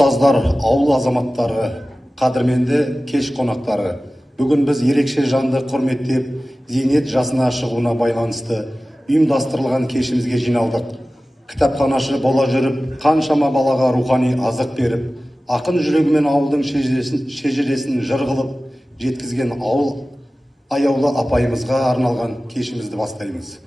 Ұстаздар, ауыл азаматтары, қадірменді кеш қонақтары, бүгін біз ерекше жанды құрметтеп, зейнет жасына шығуына байланысты ұйымдастырылған кешімізге жиналдық. Кітапханашы бола жүріп, қаншама балаға рухани азық беріп, ақын жүрегімен ауылдың шежіресін жыр қылып жеткізген ауыл аяулы апайымызға арналған кешімізді бастаймыз.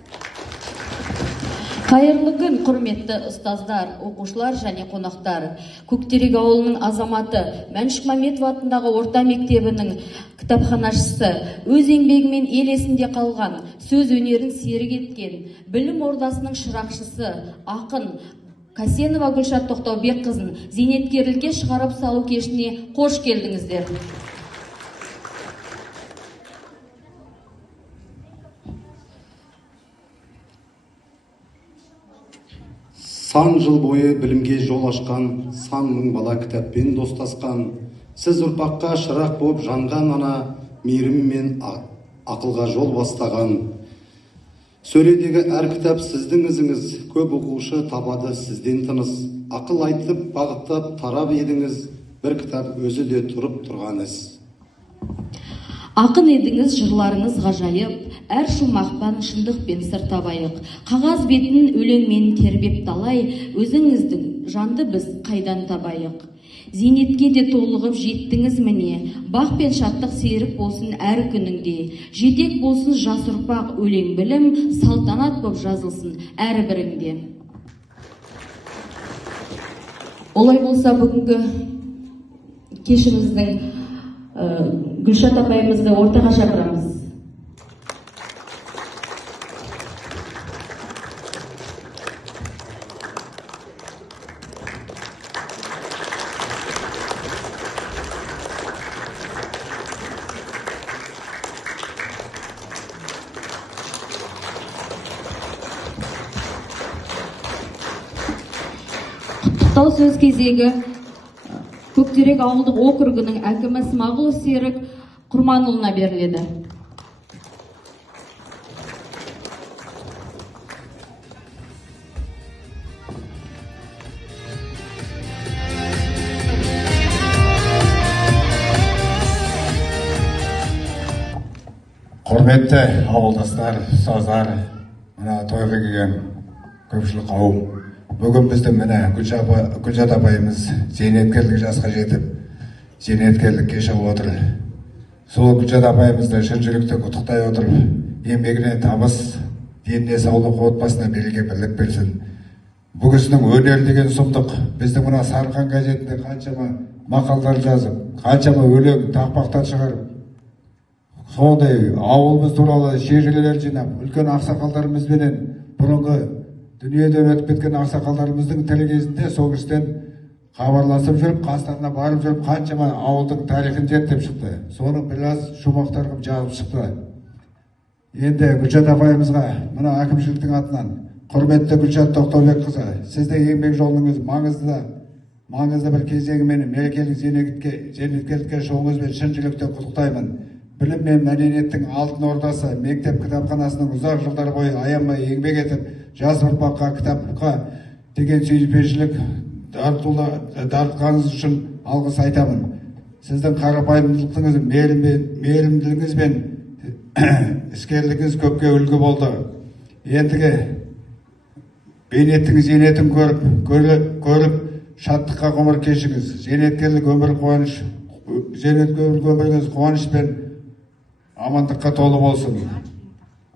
Қайырлы күн, құрметті ұстаздар, оқушылар және қонақтар. Көктерек ауылының азаматы Мәншүк Мәметов атындағы орта мектебінің кітапханашысы, өз еңбегімен ел есінде қалған, сөз өнерін серік еткен, білім ордасының шырақшысы, ақын Касенова Гүлшат Тоқтаубекқызын зейнеткерлікке шығарып салу кешіне қош келдіңіздер. Сан жыл бойы білімге жол ашқан, сан мың бала кітаппен достасқан, сіз ұрпаққа шырақ болып жанған ана, мейіріммен ақылға жол бастаған. Сөредегі әр кітап сіздің ізіңіз, көп оқушы табады сізден тыныс. Ақыл айтып, бағыттап тарап едіңіз, бір кітап өзі де тұрып тұрған іс. Ақын едіңіз, жырларыңыз ғажайып, әр шумақтан шындық пен сыр табайық. Қағаз бетін өлеңмен тербеп талай, өзіңіздің жанды біз қайдан табайық. Зейнетке де толығып жеттіңіз міне, бақ пен шаттық серік болсын әр күніңде. Жетек болсын жас ұрпақ өлең білім, салтанат боп жазылсын әр біріңде. Олай болса бүгінгі кешіміздің Гүлшат апайымызды ортаға шақырамыз. Құттықтау сөз кезегі Көктерек ауылдық округінің әкімі Смағұл Серік Құрманұлына беріледі. Құрметті ауылдастар, ұстаздар, мына тойға келген көпшілік қауым. Бүгін біздің міне Гүлшат апайымыз зейнеткерлік жасқа жетіп, зейнеткерлік кеші отыр. Сол Гүлшат апайымызды шын жүректен құттықтай отырып, еңбегіне табыс, деніне саулық, отбасына береке бірлік берсін. Бүгісінің өнер деген сұмдық. Біздің мына Сарқан газетінде қаншама мақалдар жазып, қаншама өлең тақпақтан шығарып, сондай ауылымыз туралы шежірелер жинап, үлкен ақсақалдарымызбенен бұрынғы дүниеден өтіп кеткен ақсақалдарымыздың тірі кезінде сол кісіден хабарласып жүріп, қастарына барып жүріп, қаншама ауылдың тарихын зерттеп шықты. Соның біраз шумақтарын жазып шықты. Енді Гүлшат апайымызға мына әкімшіліктің атынан құрметті Гүлшат Тоқтаубекқызы, сіздің еңбек жолыңыз маңызды бір кезеңімен мерекелік зейнеткерлікке шығуыңызбен шын жүректен құттықтаймын. Білім мен мәдениеттің алтын ордасы, мектеп кітапханасының ұзақ жылдар бойы аянбай еңбек етіп, жас ұрпаққа кітапқа деген сүйіспеншілік дарытқаныңыз үшін алғыс айтамын. Сіздің қарапайымдылығыңыз, мейірімділігіңіз бен іскерлігіңіз көпке үлгі болды. Ендігі бейнеттің зейнетін көріп, шаттыққа ғұмыр кешіңіз. Зейнеткерлік өміріңіз қуаныш пен амандыққа толы болсын.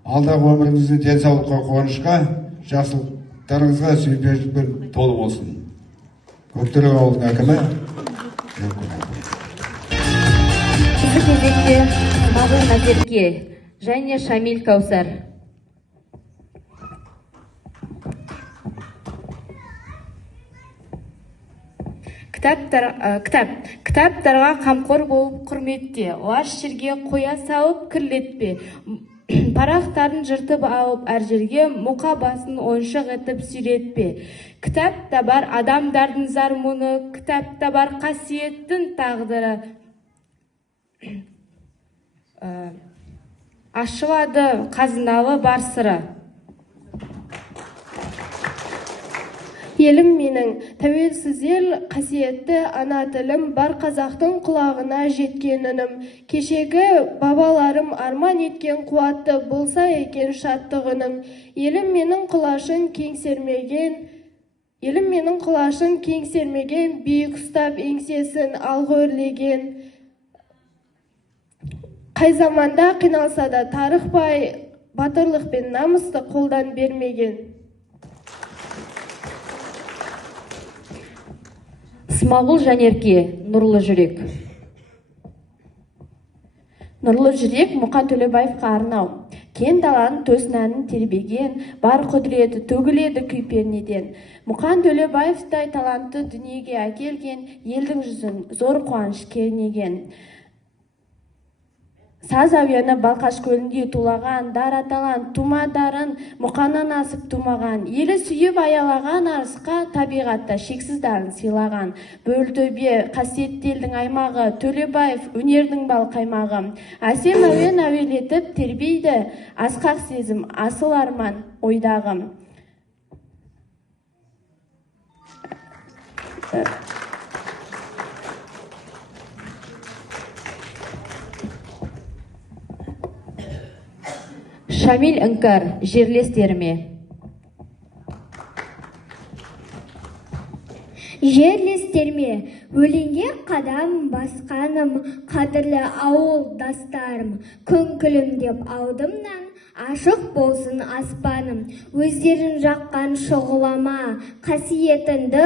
Алдағы өміріңіздің денсаулыққа, қуанышқа, жақсылықтарыңызға сүйіспеншілікпен толы болсын. Көктерек ауылының әкімі. Осы кезекте Смағұл Назерке және Шамил Каусар. Кітаптарға қамқор болып құрметте, лас жерге қоя салып кірлетпе. Парақтарын жыртып алып әр жерге, мұқа басын ойыншық етіп сүйретпе. Кітапта бар адамдардың зар мұны, кітапта бар қасиеттің тағдыры. Ашылады қазыналы бар сыры. Елім менің, тәуелсіз ел, қасиетті ана тілім, бар қазақтың құлағына жеткен үнім. Кешегі бабаларым арман еткен қуатты болса екен шаттығының. Елім менің құлашын кең сермеген, биік ұстап еңсесін алға өрлеген. Қай заманда қиналса да тарықпай, батырлық пен намысты қолдан бермеген. Смағұл Жанерке, Нұрлы жүрек. Нұрлы жүрек Мұқан Төлебаевқа арнау. Кен даланың төсін әнін тербеген, бар құдіреті төгіледі күйпернеден. Мұқан Төлебаевтай талантты дүниеге әкелген, елдің жүзін зор қуаныш кернеген. Саз әуені Балқаш көлінде тулаған, дар аталан тума дарын Мұқаннан асып тумаған. Елі сүйіп аялаған арысқа табиғатта шексіз дарын сыйлаған. Бөлтөбе қасиетті елдің аймағы, Төлебаев өнердің бал қаймағы. Әсем әуен әуелетіп тербейді, асқақ сезім, асыл арман ойдағы. Шамил Іңкәр, жерлестеріме. Жерлестеріме, өлеңге қадам басқаным, қадірлі ауыл дастарым, күн күлімдеп алдымнан, ашық болсын аспаным, өздерін жаққан шұғылама, қасиетінді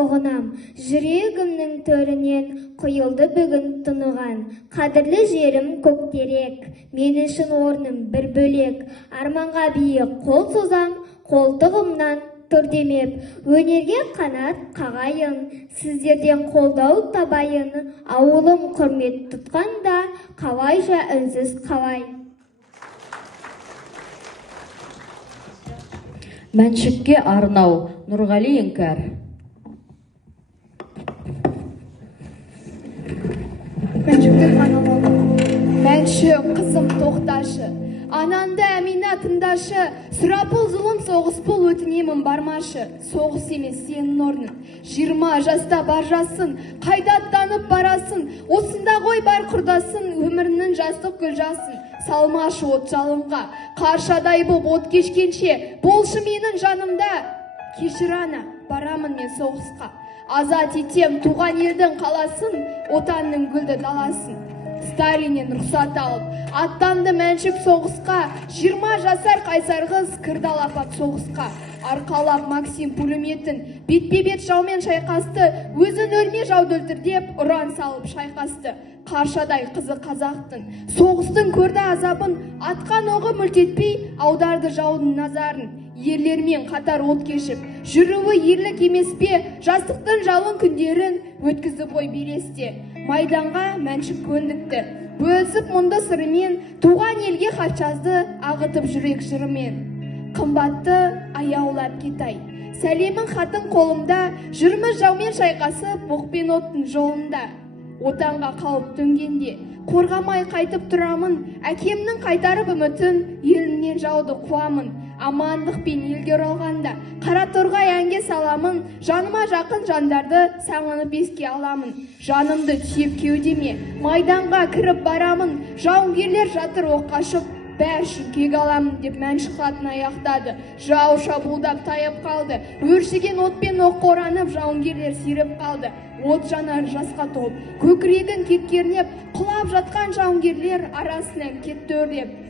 ұғынам, жүрегімнің төрінен құйылды бүгін тұныған. Қадірлі жерім көктерек, мен үшін орным бір бөлек, арманға биік қол созам, қолтығымнан тұр демеп, өнерге қанат қағайын, сіздерден қолдау табайын, ауылым құрмет тұтқанда, қалайша үнсіз қалай. Мәншікке арнау, Нұрғали Іңкәр. Мәншік қызым тоқташы, ананды әмина тыңдашы, сұрапыл зұлым соғыс бұл өтінемін бармашы. Соғыс емес сенің орның, 20 жаста бар жасын, қайда аттанып барасын, осында ғой бар құрдасын, өмірінің жастық гүл жасын. Салмашы от жалынға, қаршадай боп от кешкенше, болшы менің жанымда. Кешір ана, барамын мен соғысқа, азат етем туған елдің қаласын, отанның гүлді даласын. Сталиннен рұқсат алып, аттанды Мәншік соғысқа, 20 жасар қайсар қыз кірді алапат соғысқа. Арқалап Максим пулеметін, бетпе-бет жаумен шайқасты, өзін өлме жауды өлтір деп ұран салып шайқасты. Қаршадай қызы қазақтың, соғыстың көрді азабын, атқан оғы мүлтетпей аударды жаудың назарын. Ерлермен қатар от кешіп, жүруі ерлік емес пе, жастықтың жалын күндерін өткізіп ой белесте. Майданға Мәншік көндікті, бөлісіп мұнды сырымен, туған елге хат жазды, ағытып жүрек жырымен. Қымбатты аяулап кетай, сәлемің хатын қолымда, жүрміз жаумен шайқасып, оқпен оттың жолында. Отанға қалып төнгенде, қорғамай қайтып тұрамын, әкемнің қайтарып үмітін, елімнен жауды қуамын. Амандықпен елге оралғанда, Қараторғай әнге саламын, жаныма жақын жандарды сағынып еске аламын. Жанымды түйіп кеудеме, майданға кіріп барамын, жауынгерлер жатыр оқ қашып, бәр үшін кек аламын деп Мәншік хатын аяқтады. Жау шабуылдап тайып қалды, өршіген отпен оқ оранып, жауынгерлер сиреп қалды. От жанар жасқа толып, көкірегін кеткернеп, құлап жатқан жауынгерлер арасынан кетті өрлеп.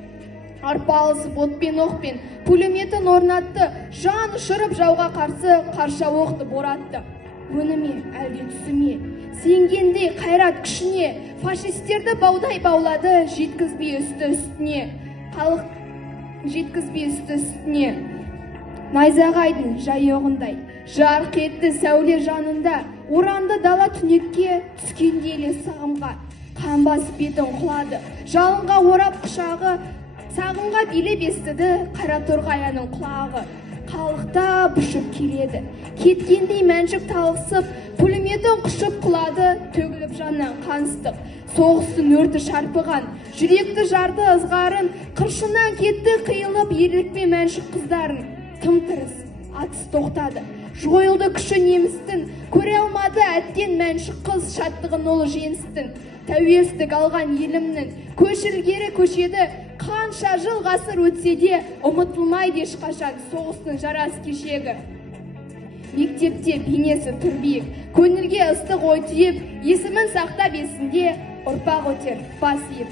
Арпалысып отпен оқпен пулеметін орнатты, жан ұшырып жауға қарсы қарша оқты боратты. Өніме, әлде түсіме, сенгендей қайрат күшіне, фашистерді баудай баулады, жеткізбей үсті үстіне. Халық жеткізбей үсті үстіне. Найзағайдың жайоғындай, жарқ етті сәуле жанында, оранды дала түнекке түскенде еле сағымға. Қан басып бетін құлады, жалынға орап құшағы, сағымға билеп естіді Қараторғаяның құлағы. Қалықта бұшып келеді, кеткендей Мәншік талықсып, пулеметін құшып құлады, төгіліп жаннан қаныстық. Соғыстың өрті шарпыған, жүректі жарды ызғарын, қыршынан кетті қиылып ерлікпен Мәншік қыздарын. тым-тырыс атыс тоқтады. Жойылды күші немістің, көре алмады әттен мәнші қыз шаттығын олы жеңістің. Тәуелсіздік алған елімнің көшілгері көшеді, қанша жыл ғасыр өтсе де ұмытылмайды ешқашан соғыстың жарас кешегі. Мектепте бейнесі тұр биік, көңілге ыстық ой түйіп, есімін сақтап есінде ұрпақ өтер бас иіп.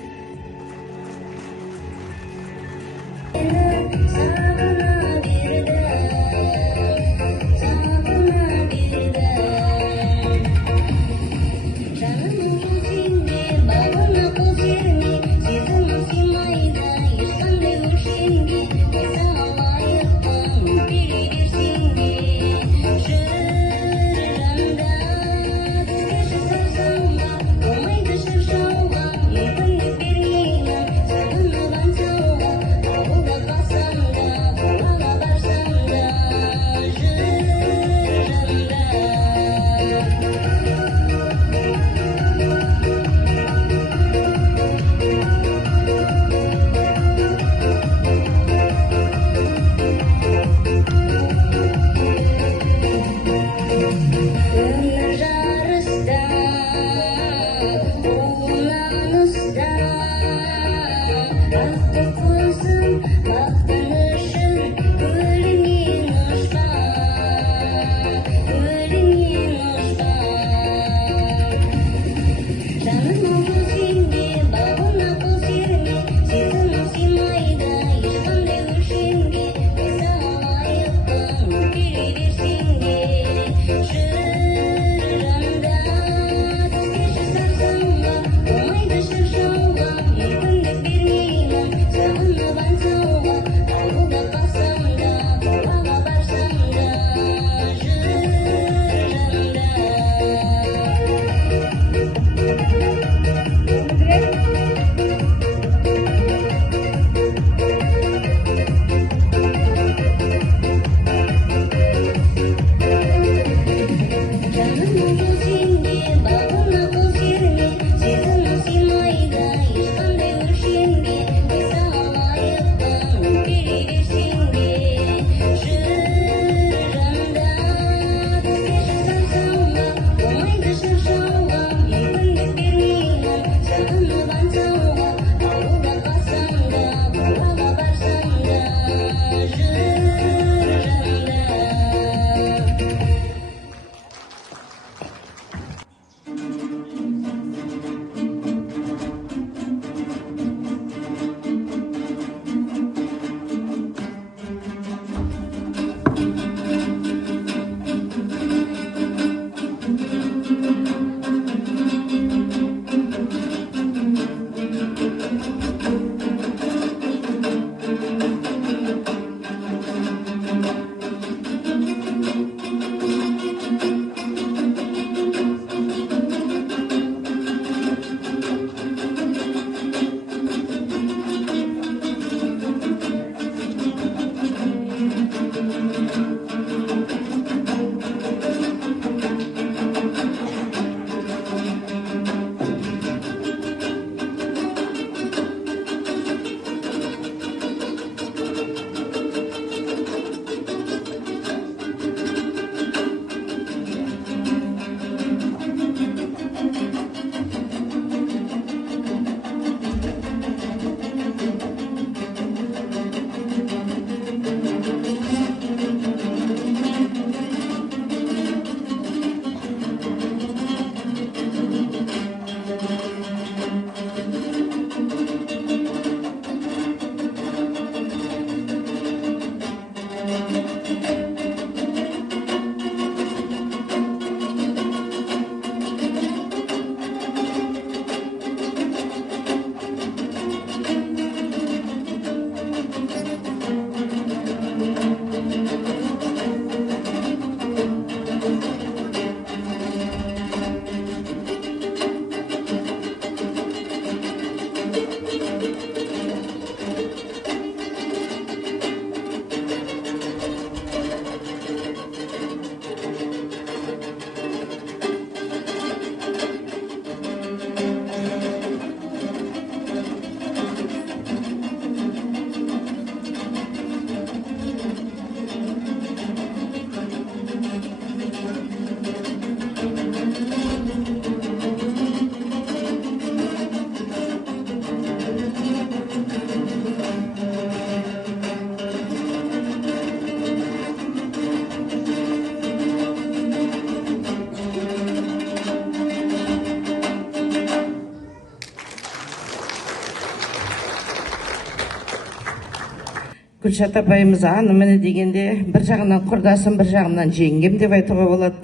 Гүлшат апайымыз аны міне дегенде бір жағынан құрдасым, бір жағынан жеңгем деп айтуға болады.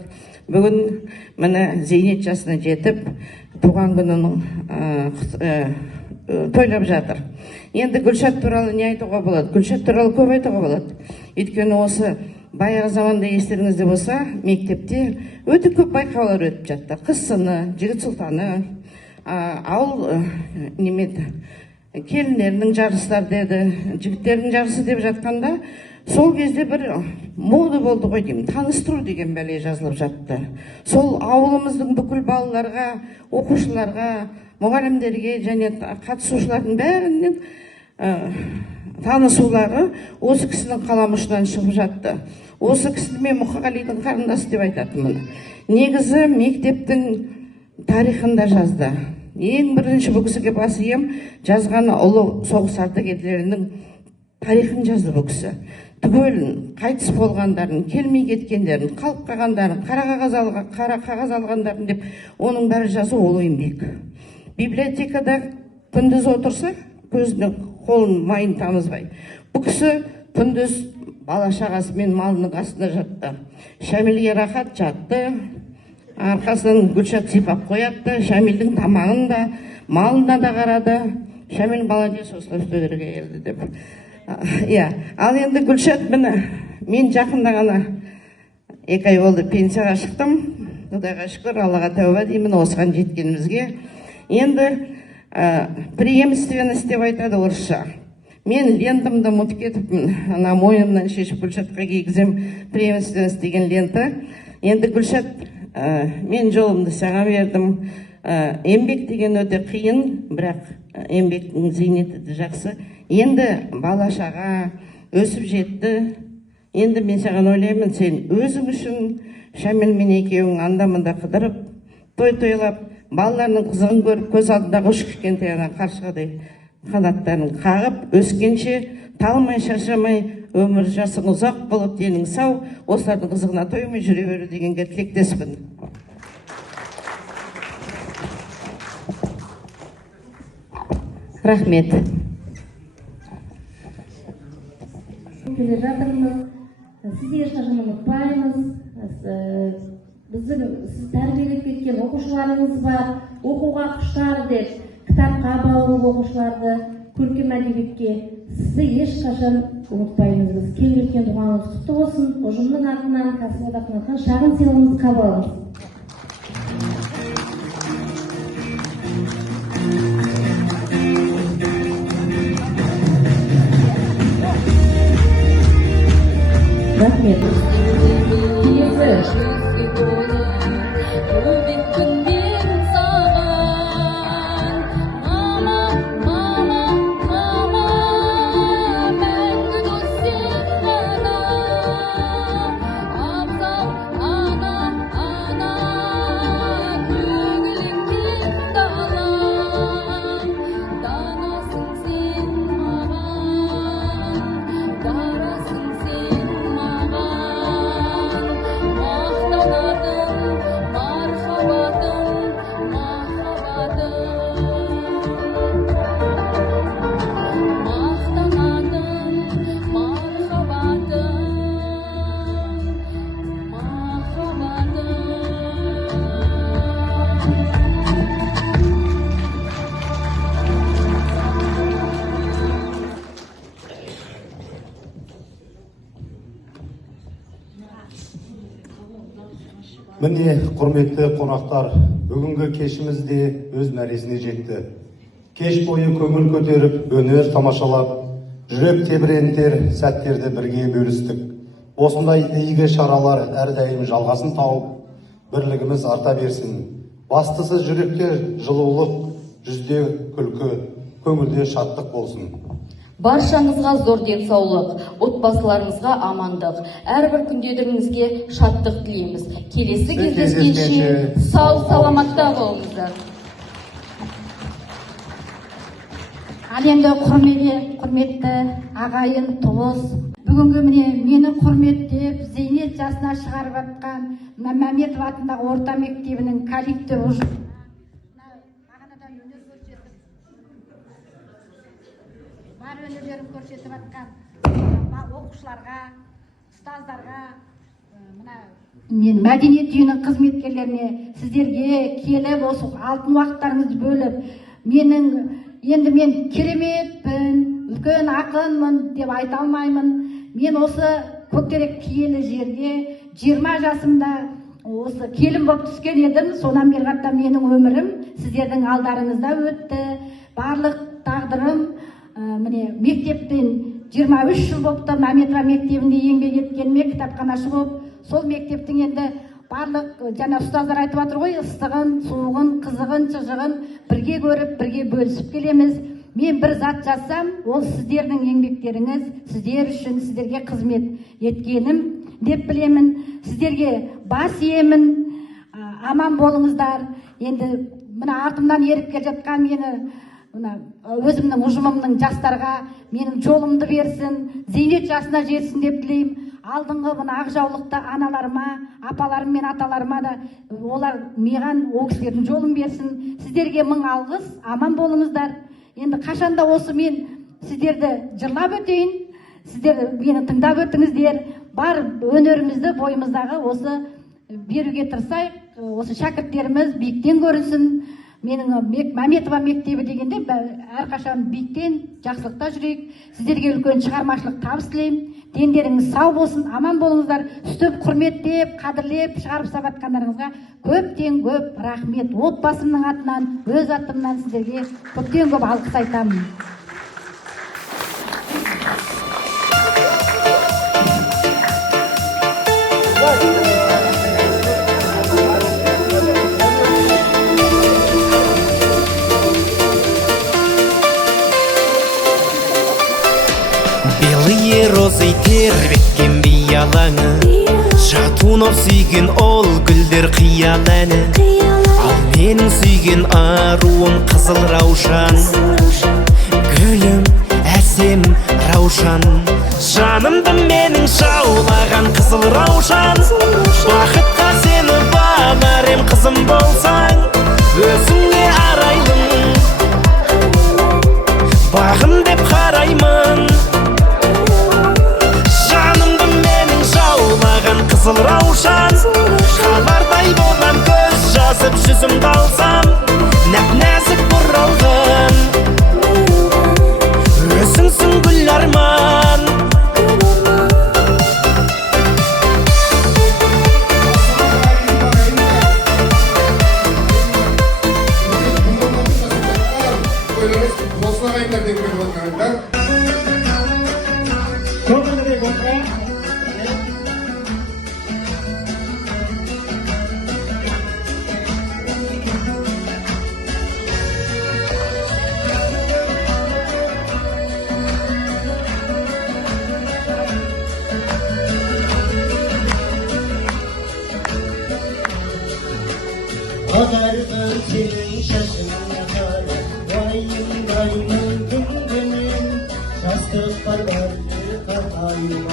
Бүгін міне зейнет жасына жетіп, туған күнінің тойлап жатыр. Енді Гүлшат туралы не айтуға болады? Гүлшат туралы көп айтуға болады. Өйткені осы баяғы заманда естеріңізде болса, мектепте өте көп байқаулар өтіп жатты. Қыз сыны, жігіт сұлтаны, ауыл немеді, келіндерінің жарыстар деді, жігіттердің жарысы деп жатқанда, сол кезде бір мода болды ғой деймін, таныстыру деген бәле жазылып жатты. Сол ауылымыздың бүкіл балаларға, оқушыларға, мұғалімдерге және қатысушылардың бәрінен танысулары осы кісінің қаламұшынан шығып жатты. Осы кісіні мен Мұқағалидың қарындасы деп айтатынмын. Негізі мектептің тарихында жазды. Ең бірінші бұл кісіге бас ием жазғаны ұлы соғыс ардагерлерінің тарихын жазды бұл кісі. Түгелін, қайтыс болғандарын, келмей кеткендерін, қалып қалғандарын, қара қағаз алғандарын деп оның бәрі жазу ол еңбек. Библиотекада күндіз отырса, көзіне қолын майын тамызбай. Бұл кісі күндіз бала шағасымен малының астына жатты. Шәмілге рахат жатты, арқасынан Гүлшат сипап қоятты, Шәмілдің тамағын да, малына да қарады. Шәміл молодец осылай сөздерге келді деп. Ал енді Гүлшат мен жақында ғана 2 ай болды пенсияға шықтым. Құдайға шүкір, Аллаға тәуба деймін осыған жеткенімізге. Енді преемственность деп айтады орысша. Мен лентамды ұмытып кетіппін, ана мойнымнан шешіп Гүлшатқа кигізем преемственность деген лента. Енді Гүлшат, мен жолымды саған бердім. Еңбек деген өте қиын, бірақ еңбектің зейнеті жақсы. Енді бала шаға өсіп жетті. Енді мен саған ойлаймын, сен өзің үшін Шәмілмен екеуің анда-мында қыдырып, той-тойлап, балаларының қызығын көріп, көз алдындағы үш кішкентай ана қаршығадай қанаттарын қағып, өскенше талмай шаршамай, өмір жасың ұзақ болып, денің сау, осылардың қызығына тоймай жүре беру дегенге тілектеспін. Рахмет. Келе жатырмыз. Сізді ешқашан ұмытпаймыз. Сіз тәрбиелеп кеткен оқушыларыңыз бар, оқуға құштар деп, кітапқа баулып оқушыларды, көркем әдебиетке сізді ешқашан ұмытпаймыз. Біз келіп жеткен туғаныңыз құтты болсын. Ұжымның атынан, кәсіподақтың атынан шағын сыйлығыңызды қабыл алыңыз. Рахмет. Міне, құрметті қонақтар, бүгінгі кешіміз де өз мәресіне жетті. Кеш бойы көңіл көтеріп, өнер тамашалап, жүрек тебірентер сәттерді бірге бөлістік. Осындай игі шаралар әрдайым жалғасын тауып, бірлігіміз арта берсін. Бастысы жүректе жылулық, жүзде күлкі, көңілде шаттық болсын. Баршаңызға зор денсаулық, отбасыларыңызға амандық, әрбір күндеріңізге шаттық тілейміз. Келесі кездескенше сау саламатта болыңыздар. Ал енді құрметті ағайын, туыс, бүгінгі мені құрметтеп, зейнет жасына шығарып жатқан Мәметов атындағы орта мектебінің коллектив ұжымы өнерлерін көрсетіп жатқан оқушыларға, ұстаздарға, мен мәдениет үйінің қызметкерлеріне, сіздерге келіп осы алтын уақыттарыңызды бөліп, мен кереметпін, үлкен ақынмын деп айта алмаймын. Мен осы көктерек киелі жерге 20 жасымда осы келін болып түскен едім. Сонан бері қарата менің өмірім сіздердің алдарыңызда өтті. Барлық тағдырым міне мектептен 23 жыл болыпты. Мәметова мектебінде еңбек еткеніме кітапханашы болып, сол мектептің енді барлық жаңа ұстаздар айтып жатыр ғой, ыстығын, суығын, қызығын, шыжығын бірге көріп, бірге бөлісіп келеміз. Мен бір зат жазсам, ол сіздердің еңбектеріңіз, сіздер үшін, сіздерге қызмет еткенім деп білемін. Сіздерге бас иемін, аман болыңыздар. Енді мына артымнан еріп келе жатқан мені өзімнің ұжымымның жастарға менің жолымды берсін, зейнет жасына жетсін деп тілеймін. Алдыңғы мына ақжаулықты аналарыма, апаларым мен аталарыма да олар маған о кісілердің жолын берсін. Сіздерге мың алғыс, аман болыңыздар. Енді қашанда осы мен сіздерді жырлап өтейін, сіздер мені тыңдап өтіңіздер. Бар өнерімізді бойымыздағы осы беруге тырысайық. Осы шәкірттеріміз биіктен көрінсін. Менің Мәметова мектебі дегенде әрқашан биіктен жақсылықта жүрейік. Сіздерге үлкен шығармашылық табыс тілеймін. Дендеріңіз сау болсын, аман болыңыздар. Үстіп, құрметтеп, қадірлеп, шығарып сабатқандарыңызға көптен көп рахмет. Отбасымның атынан, өз атымнан сіздерге көптен көп алғыс айтамын. Белые розы тербеткен биялаңы, жатунов сүйген ол гүлдер қиял әні. Ал менің сүйген аруым қызыл раушан, гүлім әсем раушан. Жанымды менің жаулаған қызыл раушан, бақытқа сені бағарем қызым болсаң, өзіңе арайлым, бағым деп қараймын. Қызыл раушан, қалардай болам, көз жазып жүзімді алсам, нәп-нәзік бұралғын, өзіңсің гүл арман. Ağardım senin şaşına kara, vayındayım gündemim. Şastık var vardı katayım,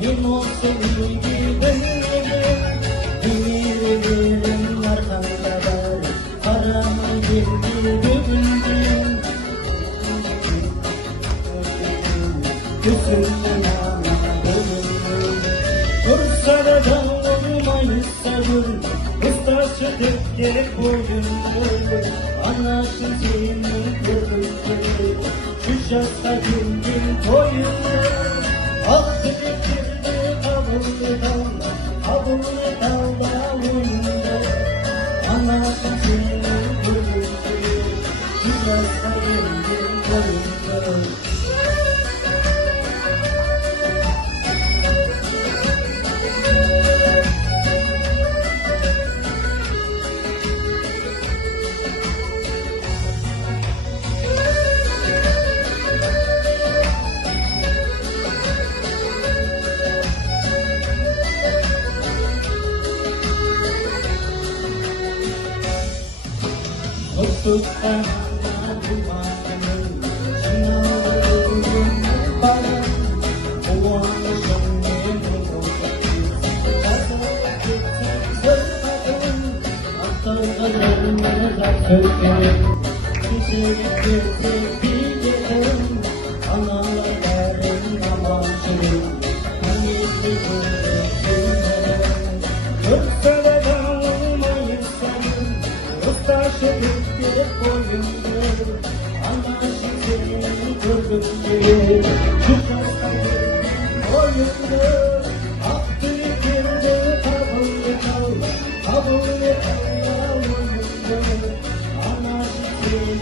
kim olsun iyi benimim. Demirim arkanda var, karama girdi göbüldüm. Gözümden ama bölündüm. Kursada da olmayırsa görüm, Ustaşı dökkerek boyundur, anlaşın senin kırıktır. Şu şasta gündün toyundur, altı getirdi kabulü dalda, kabulü dalda oyundur. Anlaşın senin kırıktır, şu şasta gündün toyundur. Tutkan dumanın sınavın bana, o anlaşan benim olacak. Sırtadın aktarlarına da sökerim, güzellik götür bir yerim, analarların amaçları. oyundu Anlaşık seni görünce Şu kaslarım oyundu Aktı yıkıldı kabulü kal Kabulü kal ya oyundu Anlaşık seni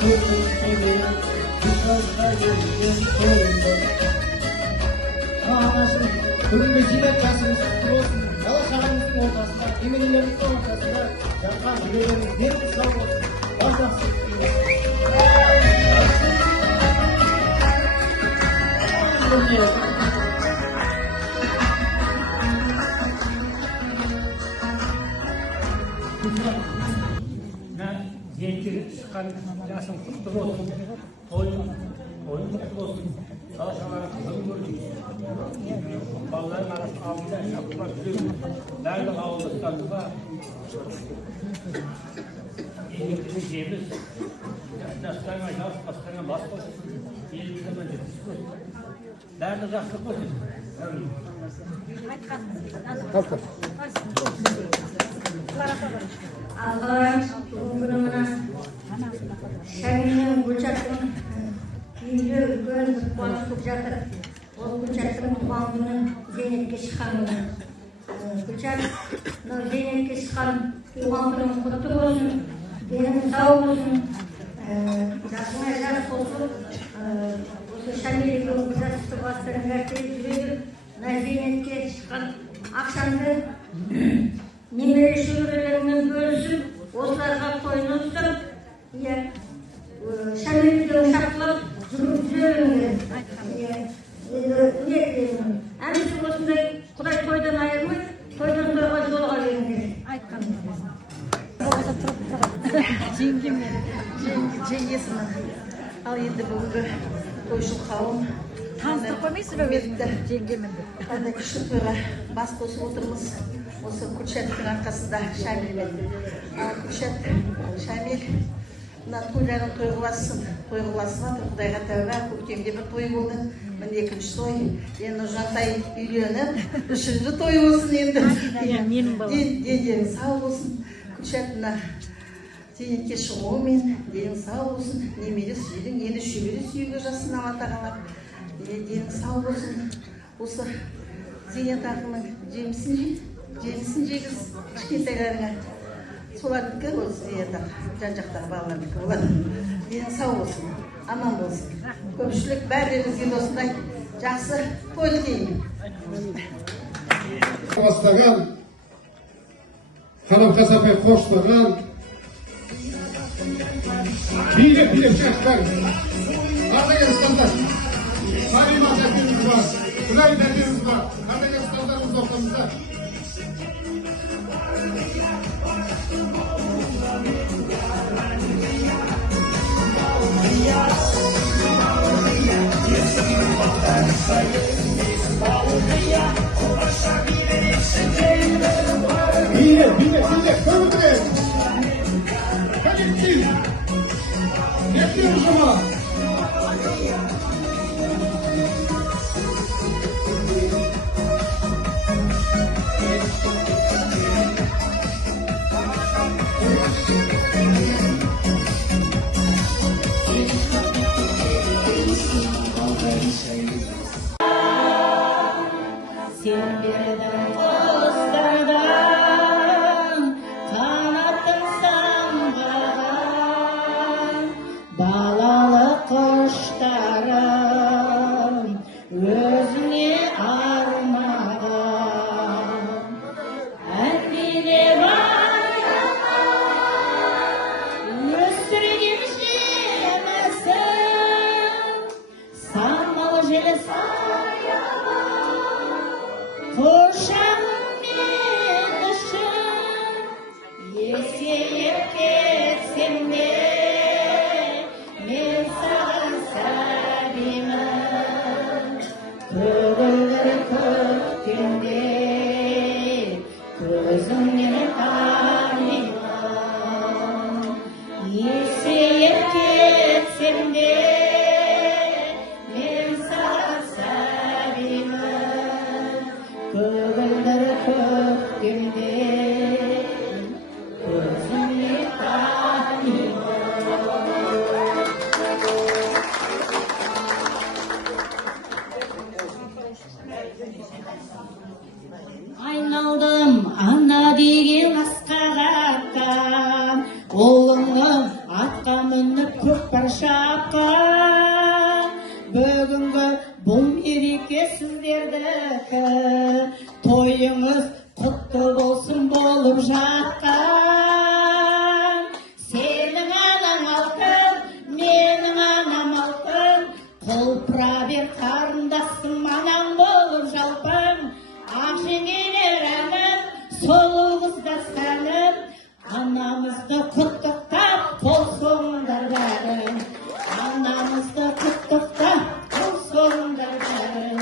görünce Şu kaslarım oyundu Anlaşık бүгінгі жинап жасыңыз құтты болсын бала шағаңыздың ортасында немерелеріңіздің ортасында жатқан жүрегіңіз деніңіз сау болсын бас зейнетке шыққан жасың құтты болсын тойың құтты болсын бала шағаларың қызығын көрсін балалардың арасында алдында шапқылап жүретін барлық ауылдастарымызға еңбектің жеміс жастарыңа жас бастарыңа бас қоссын елімізге аман жеткізіп көрсін барлық жақсылық болсын Allah'ın uğruna Şerinin Gülçat'ın Yüzü ülkön tutmanı tutacakır. O Gülçat'ın tuğan günü Zeynep'e çıkanını. Gülçat, Zeynep'e çıkan tuğan günü kutlu olsun. Benim sağ olsun. Yaşına yaş olsun. Осы Şamil'e güzel sıvasların verdiği sürüyor. Zeynep'e çıkan akşamda немере шөберелерімен бөлісіп осыларға тойын ұстап шәмелден шақлап жүріп жүріңдер әмесі осындай құдай тойдан айырмай тойдан тойға жолға беріңдер жеңгесімін ал енді бүгінгі тойшыл қауым таныстырып қоймайсыз ба өзіңді жеңгемін деп қандай күшті тойға бас қосып отырмыз осы Күлшаттың арқасында Шамилмен. Күлшат, Шамил, мына тойларын той қыласың жатыр, Құдайға тәуба, көктемде бір той болды, міне екінші той, енді Нұржантай үйленіп, үшінші той болсын енді. Менің балам. Денің сау болсын, Күлшат мына зейнетке шығуымен, денің сау болсын, немере сүйдің, енді шөбере сүйуге жасын Алла тағала. Денің сау болсын, осы зейнетақының жемісін жегіз кішкентайларыңа солардікі осы зейнетақ жан жақтағы балалардікі болады денің сау болсын аман болсын көпшілік бәрімізге осындай жақсы той тілеймін бастаған Ханым-Хас апай қоштаған билеп шашқан Ардагерстандар Сарима тәтеміз бар Құдай тәтеміз бар Ардагерстандарымыз ортамызда Билеп, көбірек коллектив ертең жұма Sen berдің құстардан қанатын самғаған балалық құштарым өзіңе армаған әнбилеп өсірген жемісің самал желі Қошағым мен үшін есейіп кетсем де мен саған сәбимін көгілдір көктемде көзіңнен танимын есейіп кетсем де мен саған сәбимін көгілдір көктемде көзіңнен танимын бір шапқан. Бүгінгі бұл мереке сіздердікі, тойыңыз құтты болсын болып жатқан. Сенің анаң алтын, менің анам алтын, құлпыра бер қарындасым анаң болып жалпың. Ақ жеңгелер әнім, сұлу қыздар сәнім, анамызды құттықтап қол соңдар бәрің. Анамызды құттықтап қол соңдар бәрің.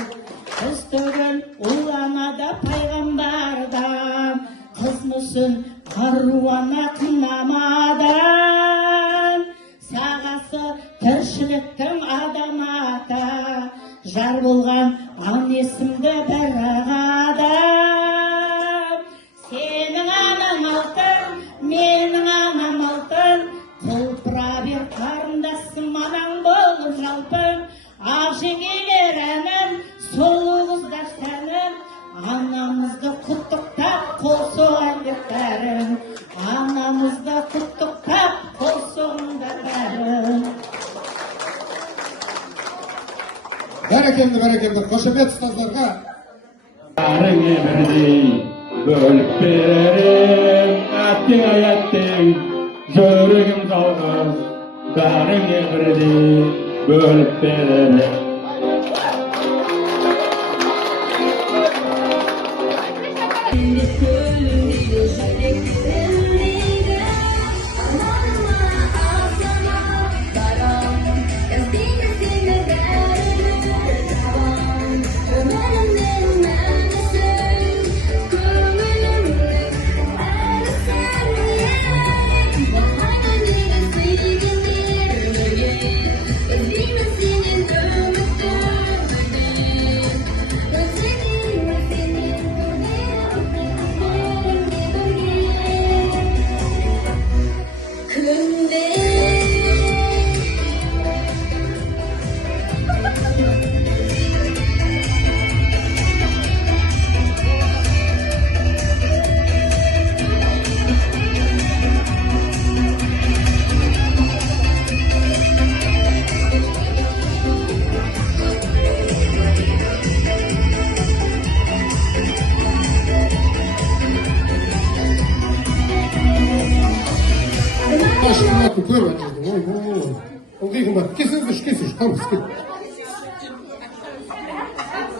Қыз түгіл ұл анада пайғамбардан, қыз мүсін аруана қынамадан. Сағасы тіршіліктің адам ата, жар болған ан есімді бір ағадан. Сенің анаң алтын, менің анам алтын, құлпыра бер қарындасым анаң болып жалпың. Ақ жеңгелер әнім, сұлу қыздар сәнім, анамызды құттықтап қол соғар бәрің. Анамызды құттықтап қол соғыңдар бәрің. Бәрекелді, қошемет ұстаздарға. Бәріңе бірдей бөліп берерім, әттең аяттең жүрегім жалғыз. Бәріңе бірдей бөліп берерім.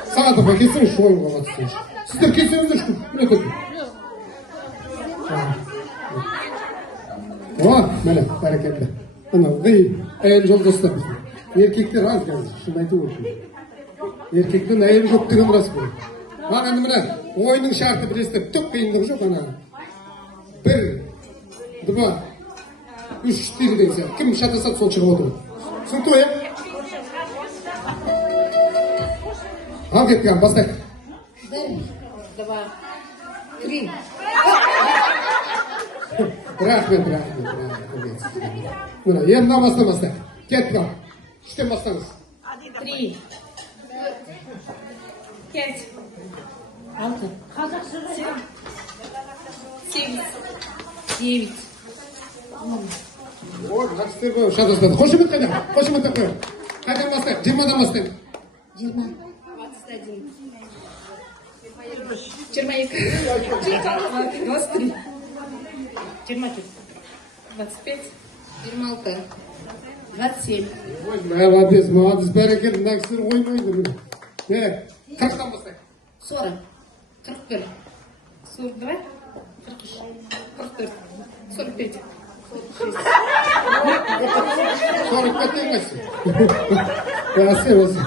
Сағатыға келсеңіз, шоуға қатысыңыз. Сіздер келсеңіздер, міне, бәрекелді. Әйел жолдастар, еркектер аз қазір, шын айту үшін. Еркектен әйел жоқ деген рас бұл. Маған міне, ойының шарты білесіздер, түк қиындығы жоқ, ана. 1, 2, 3, 4 деген сияқты. Кім шатасады, сол шығып отырады. Түсінікті ғой, Ал кеткен, бастайық. 1, 2, 3. Рахмет. Мына, енді бастайық. Кеттік ал. 3-тен бастаңыз. 3, 4, 5, 6, 7, 9. Жақсылар ғой, шатастады. Қошемет қайда? Қошемет қайда? Қайдан бастайық? 20-дан бастайық. 20, 21, 22, 23, 24, 25, 26, 27. Молодец, бәрекелді, мына кісілер ойнайды. 40-тан бастайық. 40, 41, 42, 43, 44, 45, 46. 45-тен қайсы? Осы.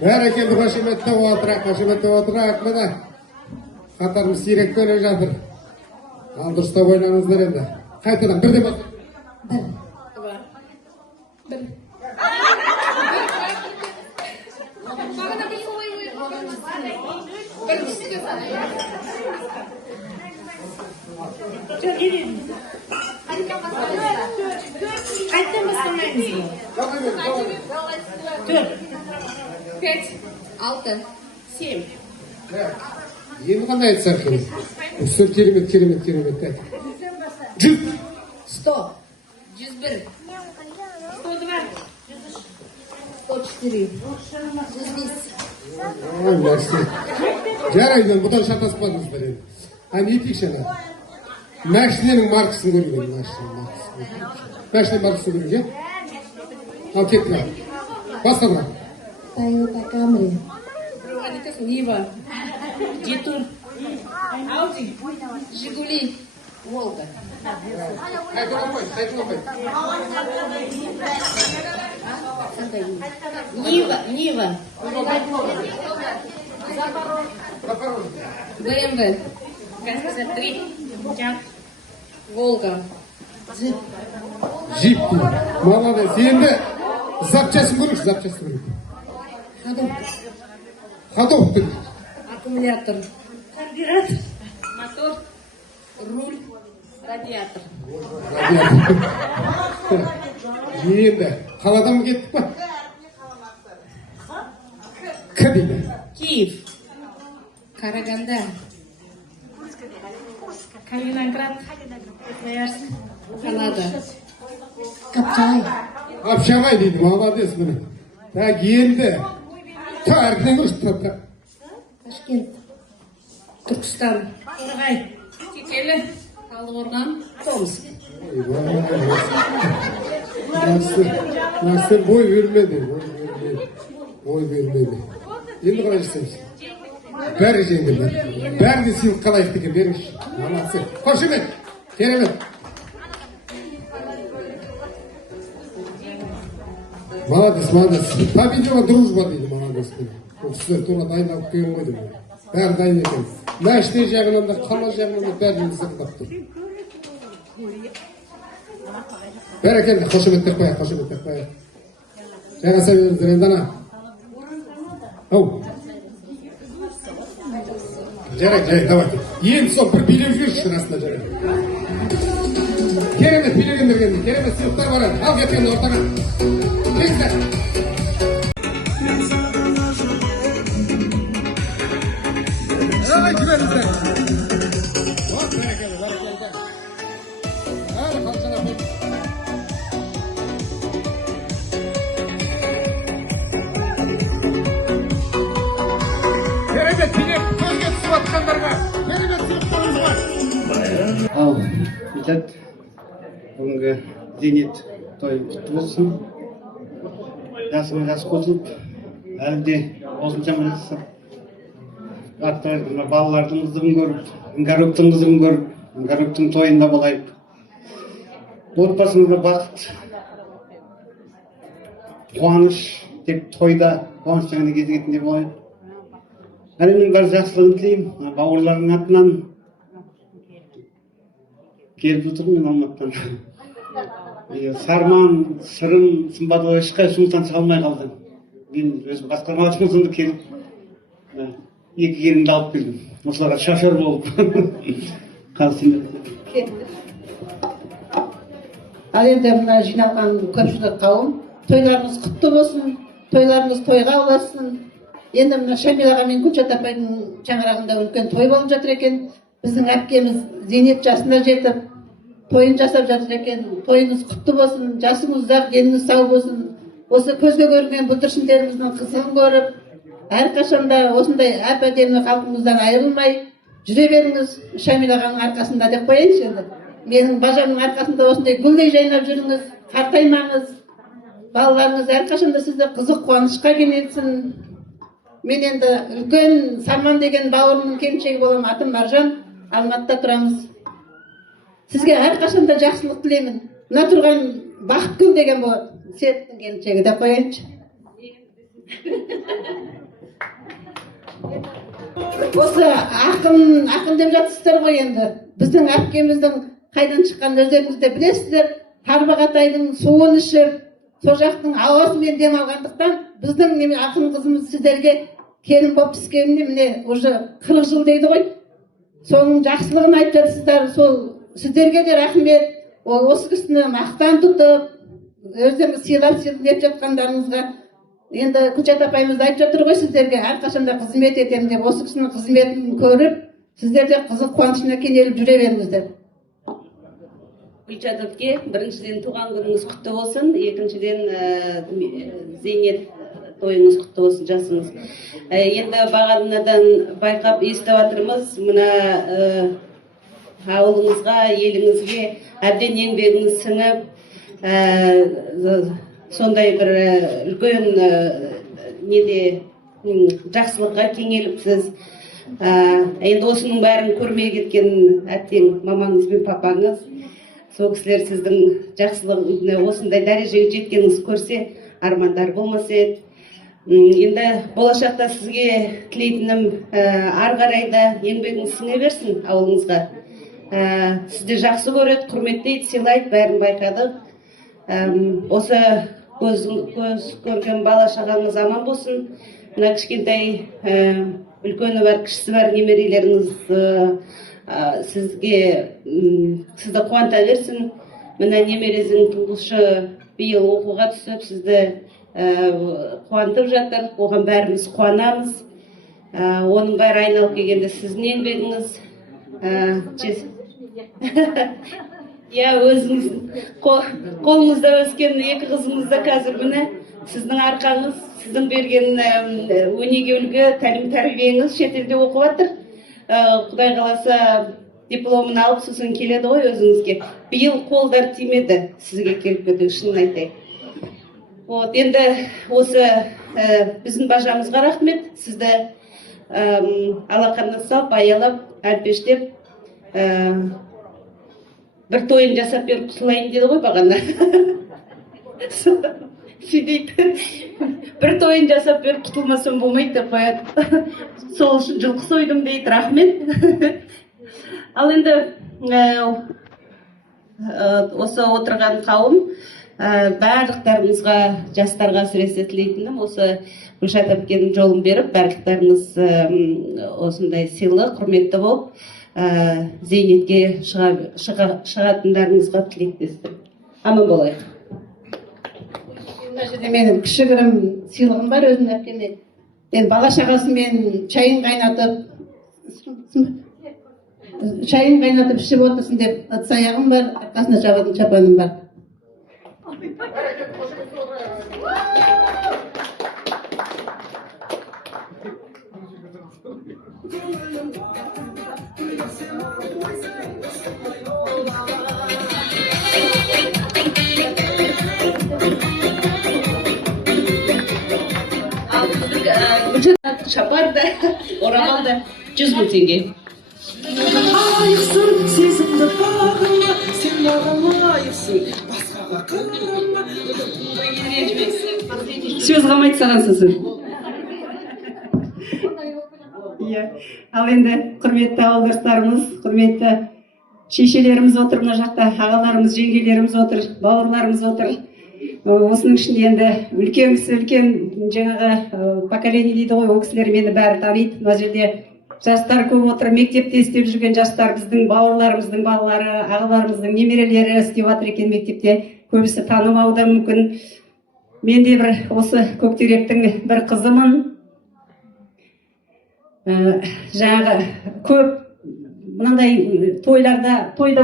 Бәрекелді, қошеметті отырақ. Міне, қатарымыз сирек келе жатыр. Ал дұрыстап ойланыңыздар енді. Қайтадан, 1-ден бастайық. 1, 2, 1. Қайттан бастамаймыз. 4, 5, 6, 7. Енді қандай айтсақ керек? Үстер керемет. 100. 100, 101, 102, Ой, merci. Жарайды, бұдан шатаспадыңыздар енді. Не етейікші ана? Машиненің маркасын көрген, машиненің маркасын көрген, ал кеттің ал. Басқа. Toyota Camry. Нива. Жетур. Ауди. Жигули. Волга. Қайтыланбай. Нива. БМВ. ГАЗ-3. Волга. Жип. Молодец. Енді запчасын көрейік. Ходовка. Аккумулятор. Карбюратор. Мотор. Руль. Радиатор. Енді қаладан мı кеттік па? К дейді. Киев. Караганда. Калининград. Красноярск. Канада. Капчай. Апшабай дейді. Молодец міне. Так, енді әркінен көрсетті. Ташкент. Түркістан. Торғай. Текелі. Талдықорған. Томск. Настер бой бермеді. Енді қалай жасаймыз? Бәрі жеңділді. Бәрі де сыйлық қалайық деген беріңізші. Молодцы. Қошемет. Керемет. Молодец. Победила дружба дейді. Молодец. Ол сіздер тура дайындалып келген ғой дейді. Бәрі дайын екен. Мәшіне жағынан да, қала жағынан да бәрін сақтап тұр. Бәрекелді. Қошеметтер қояйық. Жағаса беріңіздер енді ана. Ау. Жарайды, давайте. Енді сол бір билеп жүрші расында жарайды. Керемет билегендерге, керемет сыйлықтар барады. Ал кеткен ортаға. Келіңіздер. Давай жіберіңіздер. Бәрекелді. Әлі қалқана қойды. Керемет билеп көзге түсіп атқандарға керемет сыйлықтарымыз бар. Ал, Митат, бүгінгі зейнет той құтты болсын. Жасыма жас қосылып, әлі де осынша жасап, балалардың қызығын көріп, Іңгәруктің қызығын көріп, Іңгәруктің тойында болайық. Отбасымызға бақыт, қуаныш, тек тойда қуаныш жағында кезігетінде болайық. Әлемнің бар жақсылығын тілеймін, бауырлардың атынан келіп отырмын мен Алматыдан. Сарман, сырым, сымбатова ешқай жұмыстан шыға алмай қалды. Мен өзім басқармаға жұмысымды келіп, екі келінді алып келдім. Осыларға шофер болып. Ал енді мына жиналған көпшілік қауым, тойларыңыз құтты болсын, тойларыңыз тойға ұласын. Енді мына Шамил аға мен Гүлшат апайдың шаңырағында үлкен той болып жатыр екен. Біздің әпкеміз зейнет жасына жетіп, тойын жасап жатыр екен. Тойыңыз құтты болсын, жасыңыз ұзақ, деніңіз сау болсын. Осы көзге көрінген бүлдіршіндеріміздің қызығын көріп, әрқашанда осындай әп-әдемі халқымыздан айырылмай жүре беріңіз. Шамил ағаның арқасында деп қояйыншы енді. Менің бажамның арқасында осындай гүлдей жайнап жүріңіз, қартаймаңыз. Балаларыңыз әрқашанда сізді қызық қуанышқа кенелсін. Мен енді үлкен Сарман деген бауырымның келіншегі боламын, атым Маржан, Алматыда тұрамыз. Сізге әрқашанда жақсылық тілеймін. Мына тұрған Бақытгүл деген болады, Серіктің келіншегі деп қояйыншы. Осы ақын деп жатсыздар ғой енді. Біздің әпкеміздің қайдан шыққан өздеріңіз де білесіздер. Тарбағатайдың суын ішіп, сол жақтың ауасымен дем алғандықтан біздің ақын қызымыз сіздерге келін болып түскеніне міне уже 40 жыл дейді ғой. Соның жақсылығын айтып жатсыздар. Сол сіздерге де рахмет. Осы кісіні мақтан тұтып, өздеріңіз сыйлап жатқандарыңызға. Енді Гүлшат апайымыз айтып жатыр ғой сіздерге әрқашанда қызмет етемін деп. Осы кісінің қызметін көріп, сіздер де қызық қуанышына кенеліп жүре беріңіздер. Гүлшат әпке, біріншіден туған күніңіз құтты болсын, екіншіден зейнет тойыңыз құтты болсын, жасыңыз. Енді бағанадан байқап естіп жатырмыз, мына ауылыңызға, еліңізге әбден еңбегіңіз сіңіп, сондай бір үлкен жақсылыққа кеңеліпсіз. Енді осының бәрін көрмей кеткен әттең мамаңыз бен папаңыз, сол кісілер сіздің жақсылығыңыз осындай дәрежеге жеткеніңіз көрсе, армандар болмас еді. Енді болашақта сізге тілейтінім, ары қарай да еңбегіңіз сіңе берсін ауылыңызға. Сізді жақсы көреді, құрметтейді, сыйлайды, бәрін байқадық. Осы көз көрген бала шағаңыз аман болсын. Мына кішкентай үлкені бар, кішісі бар немерелеріңіз сізді қуанта берсін. Мына немереңіздің тұңғышы биыл оқуға түсіп, сізді қуантып жатыр. Оған бәріміз қуанамыз. Оның бәрі айналып келгенде сіздің еңбегіңіз. Я өзіңіз қолыңызда өскен екі қызыңыз да қазір міне сіздің арқаңыз, сіздің берген өнеге үлгі, тәлім тәрбиеңіз шетелде оқып жатыр. Құдай қаласа дипломын алып сосын келеді ғой өзіңізге. Биыл қолдар тимеді сізге келіп кетуге, шынын айтайын. Енді осы біздің бажамызға рахмет. Сізді алақанына салып, аялап, әлпештеп бір тойын жасап беріп құтылайын деді ғой бағана. Сөйтейді. Бір тойын жасап беріп құтылмасам болмайды деп қояды. Сол үшін жылқы сойдым дейді, рахмет. Ал енді осы отырған қауым барлықтарыңызға, жастарға әсіресе тілейтінім, осы Гүлшат әпкенің жолын беріп, барлықтарыңыз осындай сыйлы, құрметті болып, зейнетке шығатындарыңызға тілектестім. Аман болайық. Мына жерде менің кішігірім сыйлығым бар өзімнің әпкеме. Енді бала шағасымен чайын қайнатып ішіп отырсын деп ыдыс аяғым бар, арқасына жабатын шапаным бар. Шапар да, орамал да 100 000 теңге. Айықсың сезімді бағыма, сен маған лайықсың, басқаға қарама. Сөз қалмайды саған сосын. Ал енді құрметті ауылдастарымыз, құрметті шешелеріміз отыр мына жақта, ағаларымыз, жеңгелеріміз отыр, бауырларымыз отыр. Осының ішінде енді үлкен кісі, үлкен жаңағы поколение дейді ғой, ол кісілер мені бәрі таниды. Мына жерде жастар көп отыр, мектепте істеп жүрген жастар, біздің бауырларымыздың балалары, ағаларымыздың немерелері істеп жатыр екен мектепте. Көбісі танымауы да мүмкін. Мен де бір осы Көктеректің бір қызымын. Жаңағы көп мынандай тойда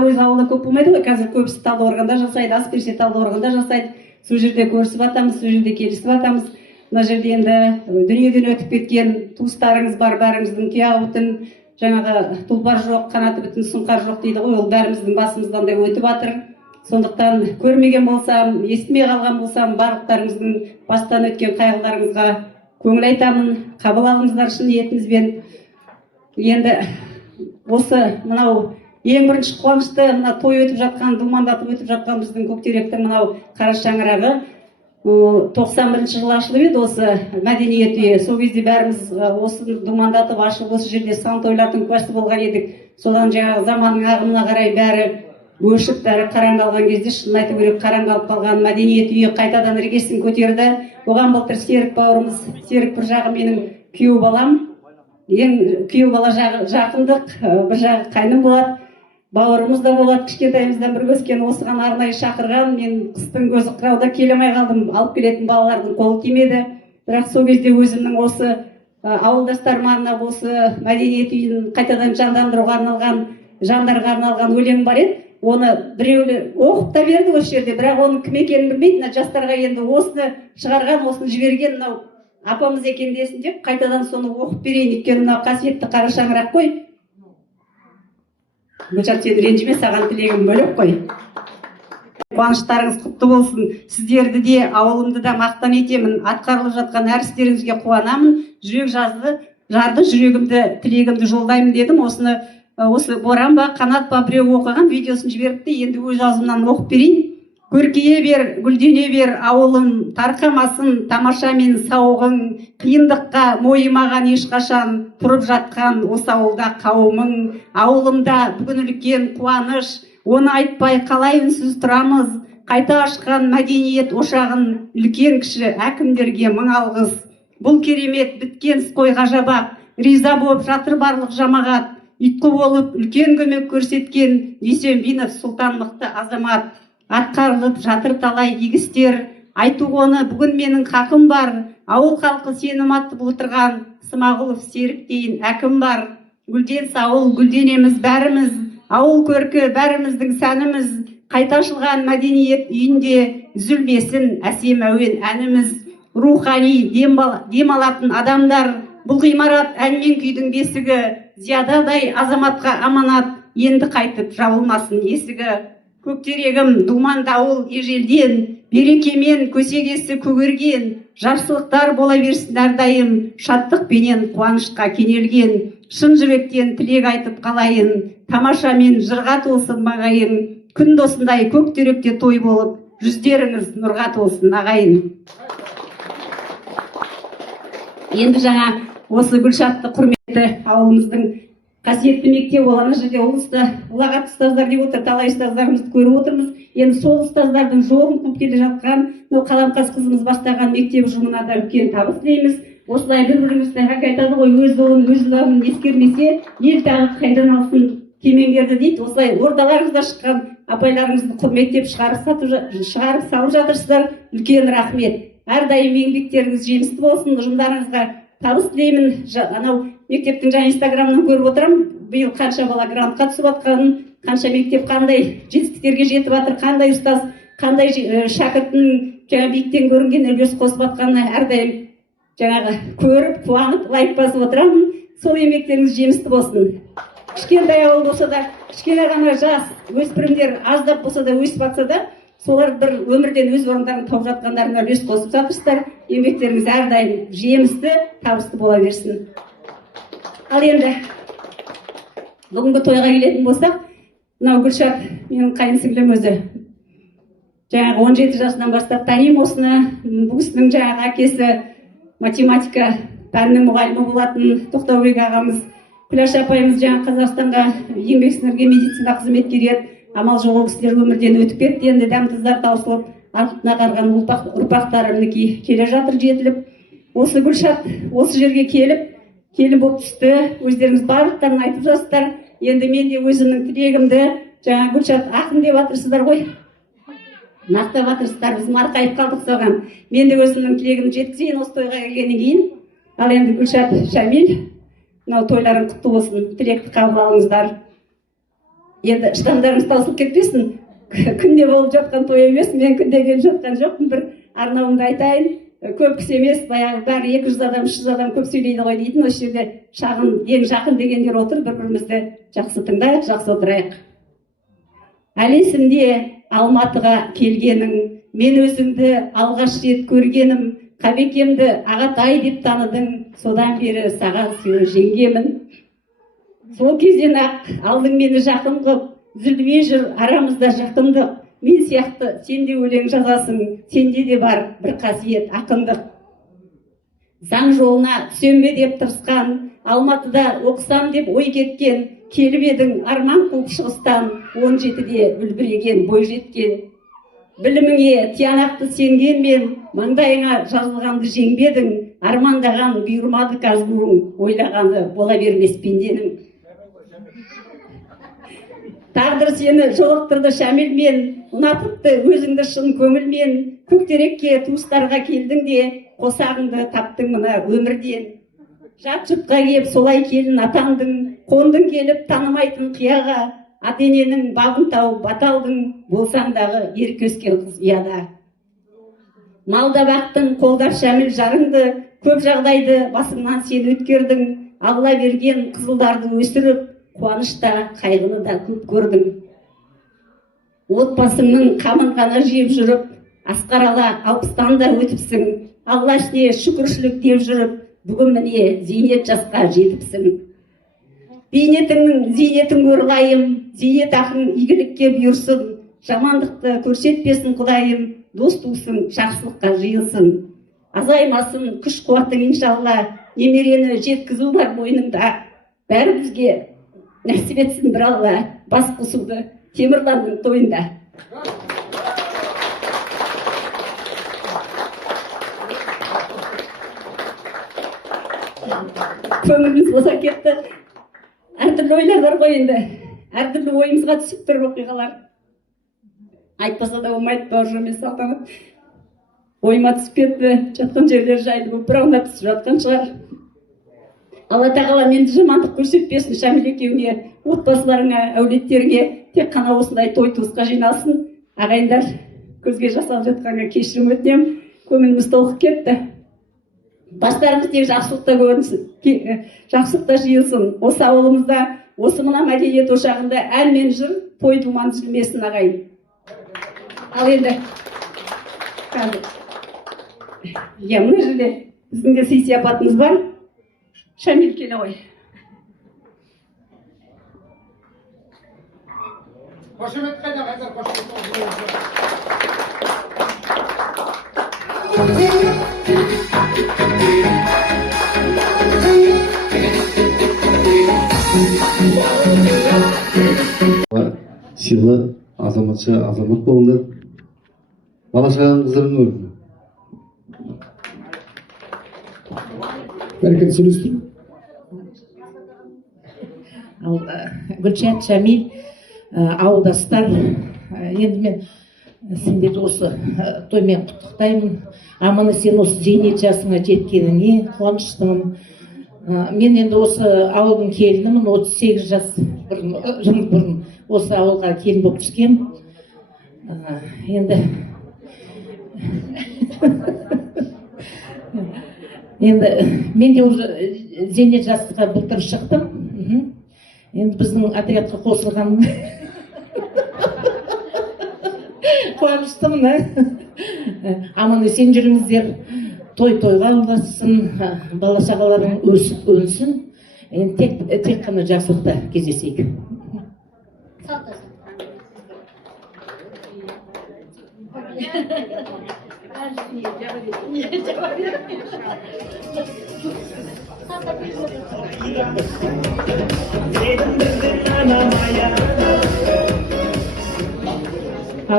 өз ауылда көп болмайды ғой, қазір көбісі Талдықорғанда жасайды, ас берсе Талдықорғанда жасайды. Сол жерде көрісіп жатамыз, сол жерде келісіп жатамыз. Мына жерде енді дүниеден өтіп кеткен туыстарыңыз бар, бәріміздің тұяғы бүтін, жаңағы тұлпар жоқ, қанаты бүтін, сұңқар жоқ дейді ғой, ол бәріміздің басымыздан да өтіп жатыр. Сондықтан көрмеген болсам, естімей қалған болсам, барлықтарыңыздың бастан өткен қайғыларыңызға көңіл айтамын, қабыл алыңыздар шын ниетімізбен. Енді осы мынау ең бірінші қуанышты, мына той өтіп жатқан, думандатып өтіп жатқан біздің Көктеректің мынау қара шаңырағы 91 жылы ашылып еді осы мәдениет үйі. Сол кезде бәріміз осы думандатып ашып осы жерде сан тойлардың куәсі болған едік. Содан жаңағы заманның ағымына қарай бәрі өшіп, бәрі қараң қалған кезде, шын айту керек, қараң қалып қалған мәдениет үйі қайтадан іргесін көтерді. Оған былтыр Серік бауырымыз, Серік бір жағы менің күйеу балам, ең күйеу бала жағы жақындық, бір жағы қайным болады. Бауырымыз да болады, кішкентайымыздан бір өскен, осыған арнайы шақырған. Мен қыстың көзі қырауда келемей қалдым, алып келетін балалардың қолы тимеді. Бірақ сол кезде өзімнің осы ауылдастарыма арнап, осы мәдениет үйін қайтадан жандандыруға арналған, жандарға арналған өлең бар еді. Оны біреулер оқып та берді осы жерде, бірақ оның кім екенін білмейді. Жастарға енді осыны шығарған, осыны жіберген мынау апамыз екен десін деп қайтадан соны оқып берейін, өйткені мынау қасиетті қара шаңырақ қой. Гүлшат, сен ренжіме, саған тілегім бөлек қой. Қуаныштарыңыз құтты болсын. Сіздерді де, ауылымды да мақтан етемін. Атқарылып жатқан әр істеріңізге қуанамын. Жүрек жарды, жүрегімді, тілегімді жолдаймын дедім. Осы Боран ба, Қанат па біреу оқыған, видеосын жіберіпті. Енді өз аузымнан оқып берейін. Көркейе бер, гүлдене бер ауылым, тарқамасын тамаша мен сауығың, қиындыққа мойымаған ешқашан, тұрып жатқан осы ауылда қауымың. Ауылымда бүгін үлкен қуаныш, оны айтпай қалай үнсіз тұрамыз. Қайта ашқан мәдениет ошағын, үлкен кіші әкімдерге мың алғыс. Бұл керемет біткен қой ғажабақ, риза болып жатыр барлық жамағат. Ұйытқы болып үлкен көмек көрсеткен Дүйсенбинов Сұлтан мықты азамат. Атқарылып жатыр талай игістер, айту оны бүгін менің хақым бар. Ауыл халқы сенім артып отырған Смағұлов Серік дейін әкім бар. Гүлден сауыл, гүлденеміз бәріміз, ауыл көркі бәріміздің сәніміз. Қайта ашылған мәдениет үйінде үзілмесін әсем әуен әніміз. Рухани дем алатын адамдар, бұл ғимарат ән мен күйдің бесігі. Зиядадай азаматқа аманат, енді қайтып жабылмасын есігі. Көктерегім думан дауыл ежелден, берекемен көсегесі көгерген, жақсылықтар бола берсін әрдайым, шаттықпенен қуанышқа кенелген. Шын жүректен тілек айтып қалайын, тамашамен жырға толсын мағайын. Күн досындай көктеректе той болып, жүздеріңіз нұрға толсын ағайын. Енді жаңа осы Гүлшатты құрметті ауылымыздың қасиетті мектеп ол ана жерде ұлағат ұстаздар деп отыр, талай ұстаздарымызды көріп отырмыз. Енді сол ұстаздардың жолын қуып келе жатқан Қаламқас қызымыз бастаған мектеп ұжымына да үлкен табыс тілейміз. Осылай бір-бірімізді айтады ғой, өз ұлын, өз ұлағын ескермесе, ел тағы қайдан алсын кемеңгерді дейді. Осылай ордаларыңызда шыққан апайларыңызды құрметтеп шығарып салып жатырсыздар. Үлкен рахмет. Әрдайым еңбектеріңіз жемісті болсын, ұжымдарыңызға табыс тілеймін. Анау мектептің жаңа инстаграмынан көріп отырамын, биыл қанша бала грантқа түсіп жатқанын, қанша мектеп қандай жетістіктерге жетіп жатыр, қандай ұстаз, қандай шәкірттің жаңа биіктен көрінген үлес қосып жатқанына әрдайым жаңағы көріп, қуанып, лайк басып отырамын. Сол еңбектеріңіз жемісті болсын. Кішкентай ауыл болса да, кішкене ғана жас өспірімдер аздап болса да өсіп жатса да, солар бір өмірден өз орындарын тауып жатқандарына үлес қосып жатырсыздар. Еңбектеріңіз әрдайым жемісті, табысты бола берсін. Ал енді бүгінгі тойға келетін болсақ, мынау Гүлшат менің қайынсіңлім өзі. Жаңағы 17 жасынан бастап танимын осыны. Бұл кісінің жаңағы әкесі математика пәнінің мұғалімі болатын Тоқтаубек ағамыз. Күләш апайымыз жаңа Қазақстанға еңбек сіңірген медицина қызметкері. Амал жоқ ол кісілер өмірден өтіп кетті. Енді дәм-тұздар таусылып, артына қарған ұрпақтары мінекей келе жатыр жетіліп. Осы Гүлшат осы жерге келіп болып түсті. Өздеріңіз барлықтарын айтып жатсыздар. Енді мен де өзімнің тілегімді жаңа Гүлшат ақын деп жатырсыздар ғой. Мақтап жатырсыздар, біз марқайып қалдық соған. Мен де өзімнің тілегімді жеткізейін осы тойға келгеннен кейін. Ал енді Гүлшат, Шамил, мынау тойларың құтты болсын, тілекті қабыл алыңыздар. Енді штамдарыңыз таусылып кетпесін. Күнде болып жатқан той емес, мен күнде келіп жатқан жоқпын. Бір арнауымды айтайын. Көп кісі емес, баяғы бәрі 200 адам, 300 адам көп сөйлейді ғой дейтін. Осы жерде шағын, ең жақын дегендер отыр. Бір-бірімізді жақсы тыңдайық, жақсы отырайық. Әлі есімде Алматыға келгенің, мен өзіңді алғаш рет көргенім, Қабекемді ағатай деп таныдың, содан бері саған сені жеңгемін. Сол кезден ақ алдың мені жақын қып, үзілмей жүр арамызда жақындық. Мен сияқты сен де өлең жазасың, сенде де бар бір қасиет ақындық. Заң жолына түсем бе деп тырысқан, Алматыда оқысам деп ой кеткен, келіп едің арман қуып шығыстан, 17-де үлбіреген бой жеткен. Біліміңе тиянақты сенген мен, маңдайыңа жазылғанды жеңбедің, армандаған бұйырмады казгуың, ойлағанды бола бермес пенденің. Тағдыр сені жолықтырды Шамилмен, ұнатыпты өзіңді шын көңілмен, көктерекке туыстарға келдің де, қосағыңды таптың мына өмірден. Жат жұртқа кеп солай келін атандың, қондың келіп танымайтын қияға, ата-ененің бабын тауып баталдың, болсаңдағы ерке өскен қыз ұяда. Малда бақтың қолдап Шамил жарыңды, көп жағдайды басыңнан сен өткердің, алла берген қызылдарды өсіріп, қуанышта, қайғыны да көп көрдің. Отбасыңның қамын ғана жеп жүріп, асқарала 60-тан да өтіпсің. Алла ішіне шүкіршілік деп жүріп, бүгін міне зейнет жасқа жетіпсің. Бейнетіңнің зейнетін көрлайым, зейнет ақың игілікке бұйырсын, жамандықты көрсетпесін Құдайым, дос тусын, жақсылыққа жиылсын. Азаймасын күш қуатың иншалла, немерені жеткізу бар мойныңда. Бәрімізге нәсіп етсін бір Алла, бас қосуды Темірланның тойында. Көңіліміз боса кетті. Әртүрлі ойлар бар ғой енді. Әртүрлі ойымызға түсіп тұр оқиғалар. Айтпаса да болмайды, бауыржан мен Салтанат. Ойыма түсіп кетті, жатқан жерлер жайлы болып бірауына түсіп жатқан шығар. Алла тағала менді жамандық көрсетпесін, Шамил екеуіңе, отбасыларыңа, әулеттеріңе тек қана осындай той туысқа жиналсын. Ағайындар, көзге жас алып жатқанға кешірім өтінем. Көңіліміз толқып кетті. Бастарымыз тек жақсылықта көрінсін, жақсылықта жиылсын. Осы ауылымызда, осы мына мәдениет ошағында ән мен жыр, той думан үзілмесін ағайын. Ал енді, мына жерде біздің де сый сияпатымыз бар. Шамил келе ғой. Қошемет қайда, қайдар қошемет. Сыйлы азаматша азамат болыңдар. Бала шағаң қызырың өлді. Бәрекет сөйлестір. Гүлшат, Шамил, ауылдастар, енді мен сендерді осы тоймен құттықтаймын. Аманы сен осы зейнет жасыңа жеткеніңе қуаныштымын. Мен енді осы ауылдың келінімін, 38 жыл бұрын осы ауылға келін болып түскем. Енді мен де уже зейнет жасқа былтыр шықтым. Енді біздің отрядқа қосылғаным қуаныштымын. Аман есен жүріңіздер, той-тойға ұлассын, бала шағаларың өсіп өнсін. Тек қана жақсылықта кездесейік.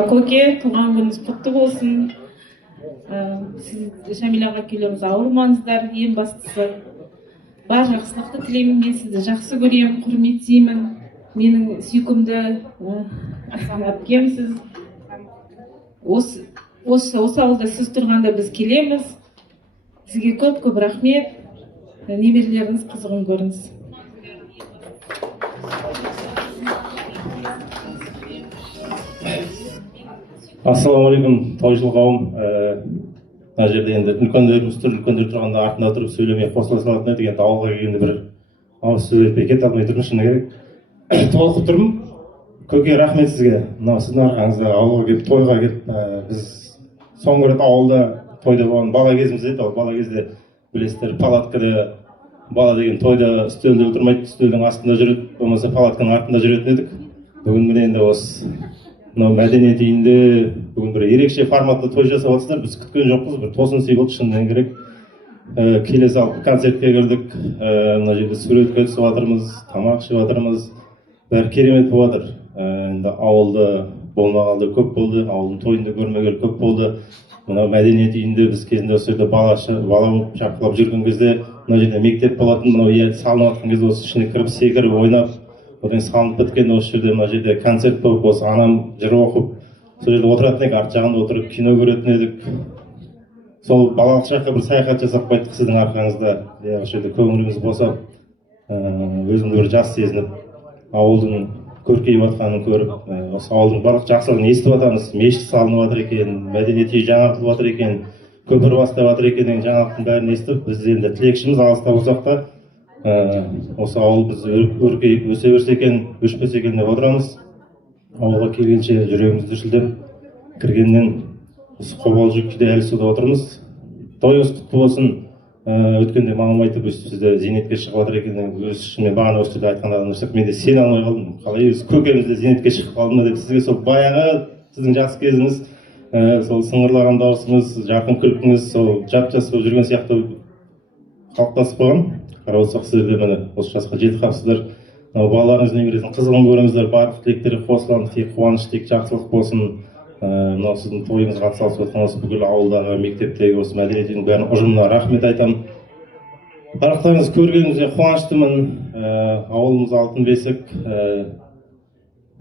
Көке, туған күніңіз құтты болсын. Сіз Шамил аға келеміз, ауырмаңыздар. Ең бастысы бар жақсылықты тілеймін. Мен сізді жақсы көремін, құрметтеймін. Менің сүйкімді әпкемсіз. Осы ауылда сіз тұрғанда біз келеміз. Сізге көп рахмет. Немерелеріңіз қызығын көріңіз. Ассалаумағалейкум, тойшыл қауым. Мына жерде енді үлкендеріміз тұр, үлкендер тұрғанда артында тұрып сөйлемей қосыла салатын еді. Енді ауылға келгенде бір ауыз сөз етпей кете алмай тұрмын, шыны керек. Толқып тұрмын. Көке, рахмет сізге. Мынау сіздің арқаңызда ауылға келіп, тойға келіп, біз соңғы рет ауылда тойда болған бала кезіміз еді. Ол бала кезде білесіздер, палаткада бала деген тойда үстелде отырмайды, үстелдің астында жүреді, болмаса палатканың артында жүретін едік. Бүгін міне енді осы мәдениет үйінде бүгін бір ерекше форматта той жасап жатсыздар. Біз күткен жоқпыз, бір тосын сый болды шынымен керек. Келе салып концертке кірдік, мына жерде суретке түсіп жатырмыз, тамақ ішіп жатырмыз. Бәрі керемет болып жатыр. Енді ауылда болмағалы көп болды, ауылдың тойында көрмегелі көп болды. Мына мәдениет үйінде біз кезінде осы жерде бала болып шапқылап жүрген кезде, мына жерде мектеп болатын, мынау салынып жатқан кезде осы ішіне кіріп секіріп ойнап, одан салынып біткен осы жерде мына жерде концерт болып, осы анам жыр оқып, сол жерде отыратын едік, арт жағында отырып кино көретін едік. Сол балалық шаққа бір саяхат жасап қайттық сіздің арқаңызда. Осы жерде көңіліміз босап, өзімді бір жас сезініп, ауылдың көркейіп жатқанын көріп, осы ауылдың барлық жақсылығын естіп жатамыз. Мешіт салынып жатыр екен, мәдениет үйі жаңартылып жатыр екен. көпір бастап жатыр екен деген жаңалықтың бәрін естіп, біз енді тілекшіміз алыста болсақ та осы ауыл біз өркейіп өсе берсе екен, өшпесе екен деп отырамыз. Ауылға келгенше жүрегімізді шілдеп кіргеннен біз қобалжып кейде әлі суда отырмыз. Тойыңыз құтты болсын. Өткенде мамам айтып, сізді зейнетке шығып жатыр екен, өз ішіме бағана осы жерде айтқан адамдар сияқты, мен де сене алмай қалдым. Қалай өз көкеміз де зейнетке шығып қалды ма деп, сізге сол баяғы сіздің жас кезіңіз, сол сыңғырлаған дауысыңыз, жарқын күлкіңіз, сол жап-жас болып жүрген сияқты қалыптасып қойған. Қарап отырсақ, сіздер де міне осы жасқа жетіп қалыпсыздар. Балаларыңыз немересінің қызығын көріңіздер, барлық тілектері қосылған, тек қуаныш, тек жақсылық болсын. Мынау сіздің тойыңызға атсалысып жатқан осы бүкіл ауылдағы, мектептегі осы мәдениет үйінің бәрін ұжымына рахмет айтамын. Қарақтарыңызды көргенімізге қуаныштымын. Ауылымыз алтын бесік.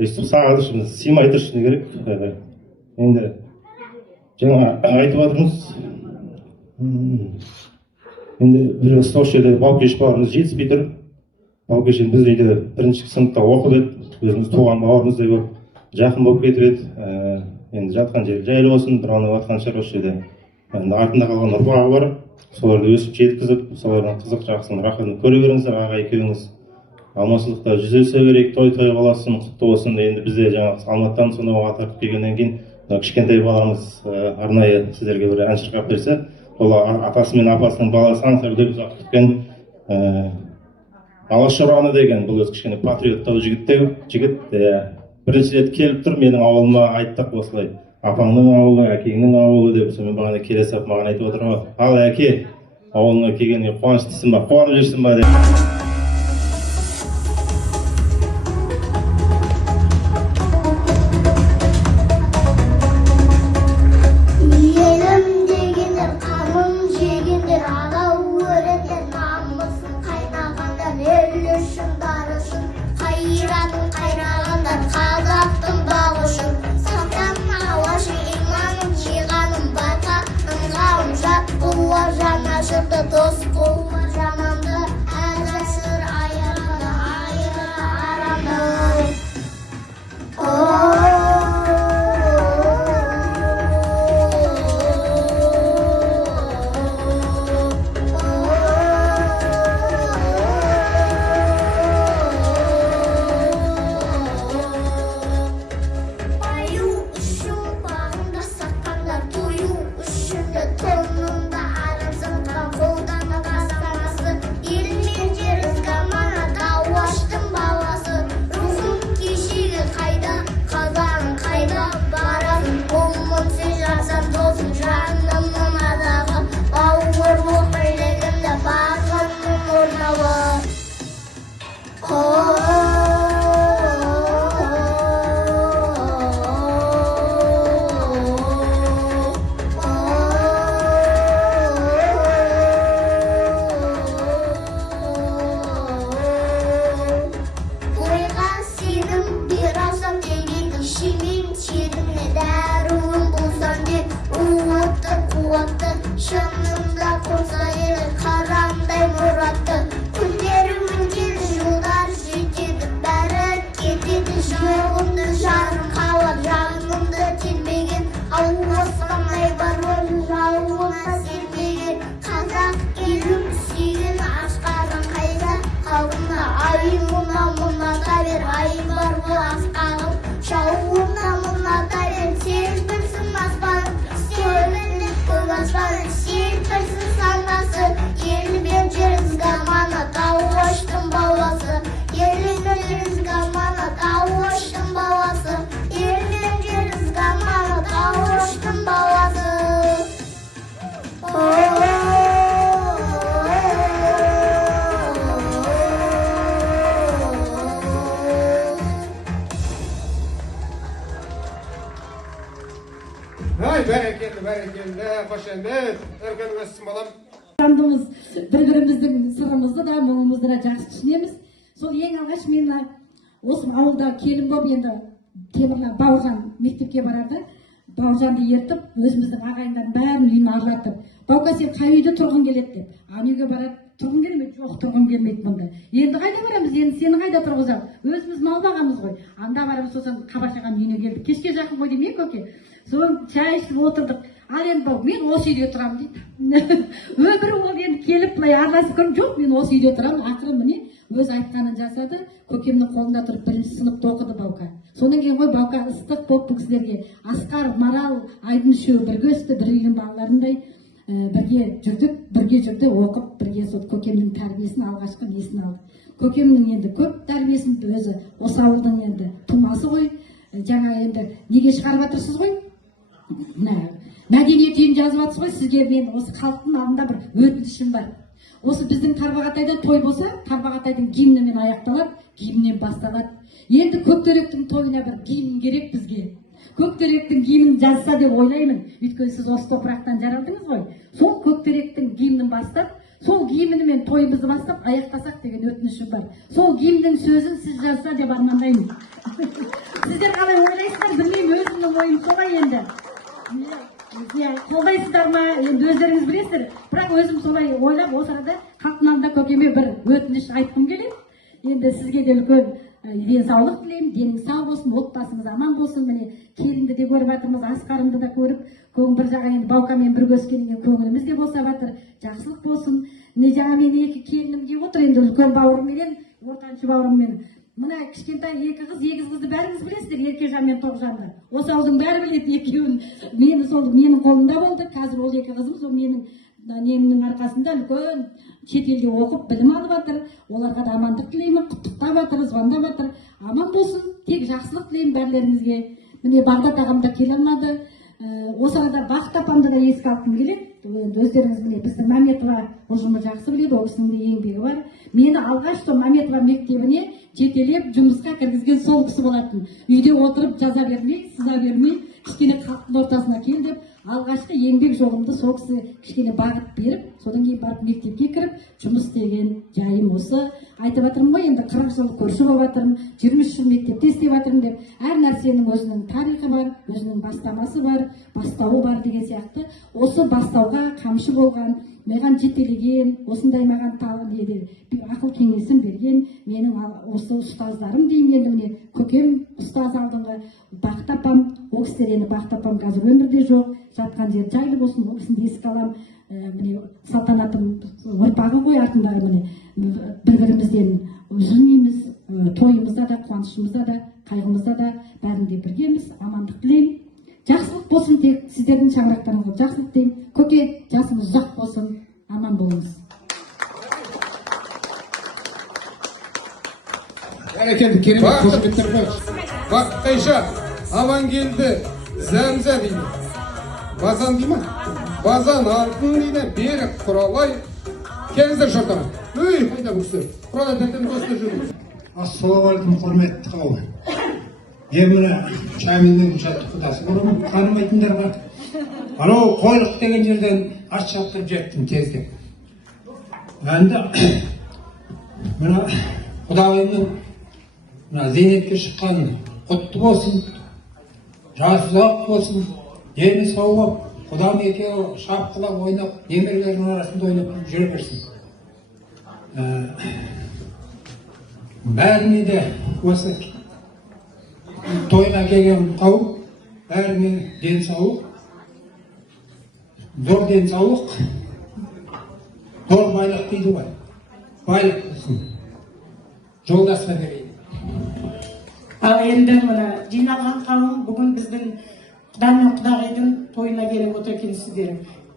Өйстіп сағынышымыз сыймай тұр шыны керек. Енді жаңа айтып жатырмыз. Енді бір осы жерде Баукеш бауырымыз жетіспей тұр. Баукеш біз үйде бірінші сыныпта оқып еді. Өзіміз туған бауырымыздай болып жақын болып кетіп еді. Енді жатқан жері жайлы болсын, бір анау атқан шығар осы жерде. Енді артында қалған ұрпағы бар. Соларды өсіп жеткізіп, солардың қызық жақсын рахатын көре беріңіздер, аға екеуіңіз. Амансыздықта жүздесе берейік, той болсын, құтты болсын. Енді бізде жаңағы Алматыдан сонау атартып келгеннен кейін кішкентай баламыз арнайы сіздерге бір ән шырқап берсе, ол атасы мен апасының баласы аңсар деп ұзақ күткен Алашораны деген, бұл өз кішкене патриоттау жігіт бірінші рет келіп тұр, менің ауылыма айттық осылай. Апаңның ауылы, әкеңнің ауылы деп, сонымен бағана келе сап маған айтып отыр ғой. Ал әке, ауылыңа келгенге қуаныштысың ба, қуанып жүрсің ба деп. бір-біріміздің сырымызды да мұңымызды да жақсы түсінеміз. Сол ең алғаш мен осы ауылда келін болып енді Темірлан Бауыржан мектепке барады. Бауыржанды ертіп, өзіміздің ағайындардың бәрін үйін ажыратып, Баука сен қай үйде тұрғың келеді деп. Ана үйге барады, тұрғың келмейді, жоқ тұрғым келмейді мұнда. Енді қайда барамыз, енді сені қайда тұрғызамыз? Өзіміз мал бағамыз ғой. Анда барамыз, сосын Қабашаған үйіне келдік. Кешке жақын ғой деймін көке. Соң шай ішіп отырдық. ал енді мен осы үйде тұрамын дейді. Өмірі ол енді келіп былай араласып көрген жоқ, мен осы үйде тұрамын. Ақыры міне өз айтқанын жасады. Көкемнің қолында тұрып бірінші сыныпта оқыды Баука. Содан кейін ғой Баука ыстық болып бұл кісілерге. Асқар, Марал, Айдын үшеуі бірге өсті, бір үйдің балаларындай бірге жүрдік, бірге жүрді, оқып, бірге сол көкемнің тәрбиесін алғашқы несін алды. Көкемнің енді көп тәрбиесін өзі осы ауылдың енді тумасы ғой. Жаңа енді неге шығарып жатырсыз ғой? Мәдениет үйін жазып жатсыз ғой, сізге мен осы халықтың алдында бір өтінішім бар. Осы біздің Тарбағатайда той болса, Тарбағатайдың гимнімен аяқталады, гимнен басталады. Енді Көктеректің тойына бір гимн керек бізге. Көктеректің гимнін жазса деп ойлаймын. Өйткені сіз осы топырақтан жаралдыңыз ғой. Сол Көктеректің гимнін бастап, сол гимнімен тойымызды бастап аяқтасақ деген өтінішім бар. Сол гимнің сөзін сіз жазса деп армандаймын. Сіздер қалай ойлайсыздар, білмеймін, өзімнің ойым солай енді. Қолдайсыздар ма, енді өздеріңіз білесіздер. Бірақ өзім солай ойлап, осы арада халықтың алдында көкеме бір өтініш айтқым келеді. Енді сізге де үлкен денсаулық тілеймін, денің сау болсын, отбасыңыз аман болсын. Міне келінді де көріп жатырмыз, Асқарымды да көріп, бір жағы енді Баукамен бірге өскеннен көңіліміз де босап жатыр. Жақсылық болсын. Міне жаңа мен екі келінім келіп отыр, енді үлкен бауырыммен, ортаншы бауырыммен. Мына кішкентай екі қыз, егіз қызды бәріңіз білесіздер, Еркежан мен Тоғжанды. Осы ауылдың бәрі біледі екеуін. Менің қолымда болды. Қазір ол екі қызым сол менің арқасында үлкен шетелде оқып, білім алып жатыр. Оларға да амандық тілеймін, құттықтап жатыр, звондап жатыр. Аман болсын, тек жақсылық тілеймін бәрлеріңізге. Міне Бағдат ағам да келе алмады. Осы арада Бақыт апамды да еске алғым келеді. Өздеріңіз міне біздің Мәметова ұжымы жақсы біледі, ол кісінің де еңбегі бар. Мені алғаш сол Мәметова мектебіне жетелеп жұмысқа кіргізген сол кісі болатын. Үйде отырып жаза бермей, сыза бермей, кішкене халықтың ортасына кел деп, алғашқы еңбек жолымды сол кісі кішкене бағыт беріп, содан кейін барып мектепке кіріп, жұмыс істеген жайым осы. Айтып жатырмын ғой, енді 40 жыл көрші болып жатырмын, 23 жыл мектепте істеп жатырмын деп. Әр нәрсенің өзінің тарихы бар, өзінің бастамасы бар, бастауы бар деген сияқты. Осы бастауға қамшы болған, маған жетелеген, осындай маған ақыл кеңесін берген менің осы ұстаздарым деймін. Енді міне көкем ұстаз алдыңғы, Бақыт апам, ол кісілер енді Бақыт апам қазір өмірде жоқ, жатқан жер жайлы болсын, ол кісіні еске аламын. Міне салтанатым ұрпағы ғой артындағы, міне бір-бірімізден үзілмейміз, тойымызда да, қуанышымызда да, қайғымызда да бәрінде біргеміз. Амандық тілеймін. Жақсылық болсын, тек сіздердің шаңырақтарыңызға жақсылық тілеймін. Көке, жасыңыз ұзақ болсын, аман болыңыз. Бәрекелді, керемет қошеметтер қойшы. Бақытайша, Амангелді, Зәмзә дейді. Базан дейді ма? Базан алтын дейді, берік құралай. Келіңіздер шортаға. Өй, қайда бұл кісілер? Құралай тәтеміз осында жүрміз. Ассалаумағалейкум, құрметті қауым. Мына Шамилдің жатты құдасы бұрын танымайтындар бар. Анау қойлық деген жерден ат шаптырып жеттім тездеп. Енді мына Құдайымның зейнетке шыққан құтты болсын, жасы ұзақ болсын, дені сау болып, Құдам екеуі шапқылап ойнап, немерелердің арасында ойнап жүре берсін. Бәріне де осы тойға келген қауым, бәріне денсаулық, зор денсаулық, зор байлық дейді ғой. Байлық болсын. Жолдасына берейін. Ал енді мына жиналған қауым бүгін біздің Құда мен Құдағайдың тойына келіп отыр екенсіздер.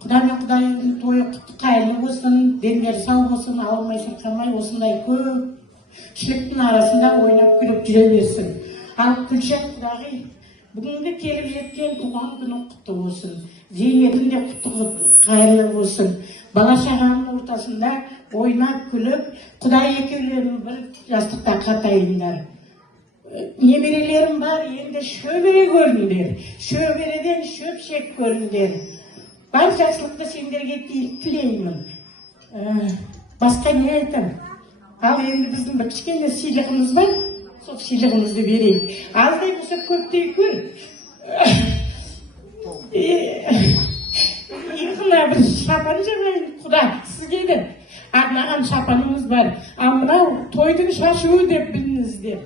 Құда мен Құдағайдың тойы қайырлы болсын, дендері сау болсын, ауырмай сырқамай осындай көпшіліктің арасында ойнап күліп жүре берсін. Ал Күлшат Құдағай бүгінгі келіп жеткен туған күні құтты болсын. Зейнетің де құтты қайырлы болсын. Бала шағаның ортасында ойнап күліп, Құдай екеулерін бір жастықта қатайындар. Немерелерім бар, енді шөбере көріңдер. Шөбереден шөпшек көріңдер. Бар жақсылықты сендерге тілеймін. Басқа не айтам? Ал енді біздің бір кішкене сыйлығымыз бар. Сол сыйлығымызды берейік. Аздай болса көптей көр. Иығына бір шапан жамайын, Құда, сізге де арнаған шапанымыз бар. А мынау тойдың шашуы деп біліңіздер.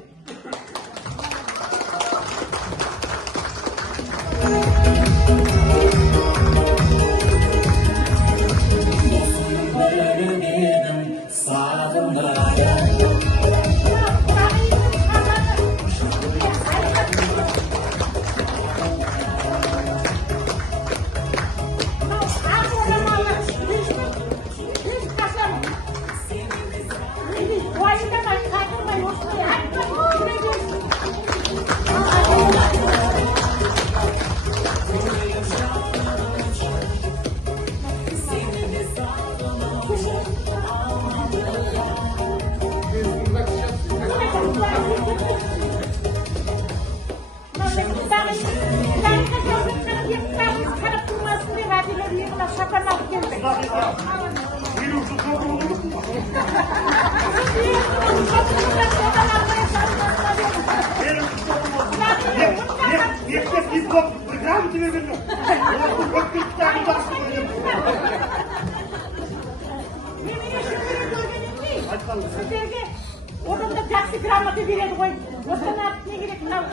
Одан да жақсы грамота береді ғой. Осыдан артық не керек? Мынау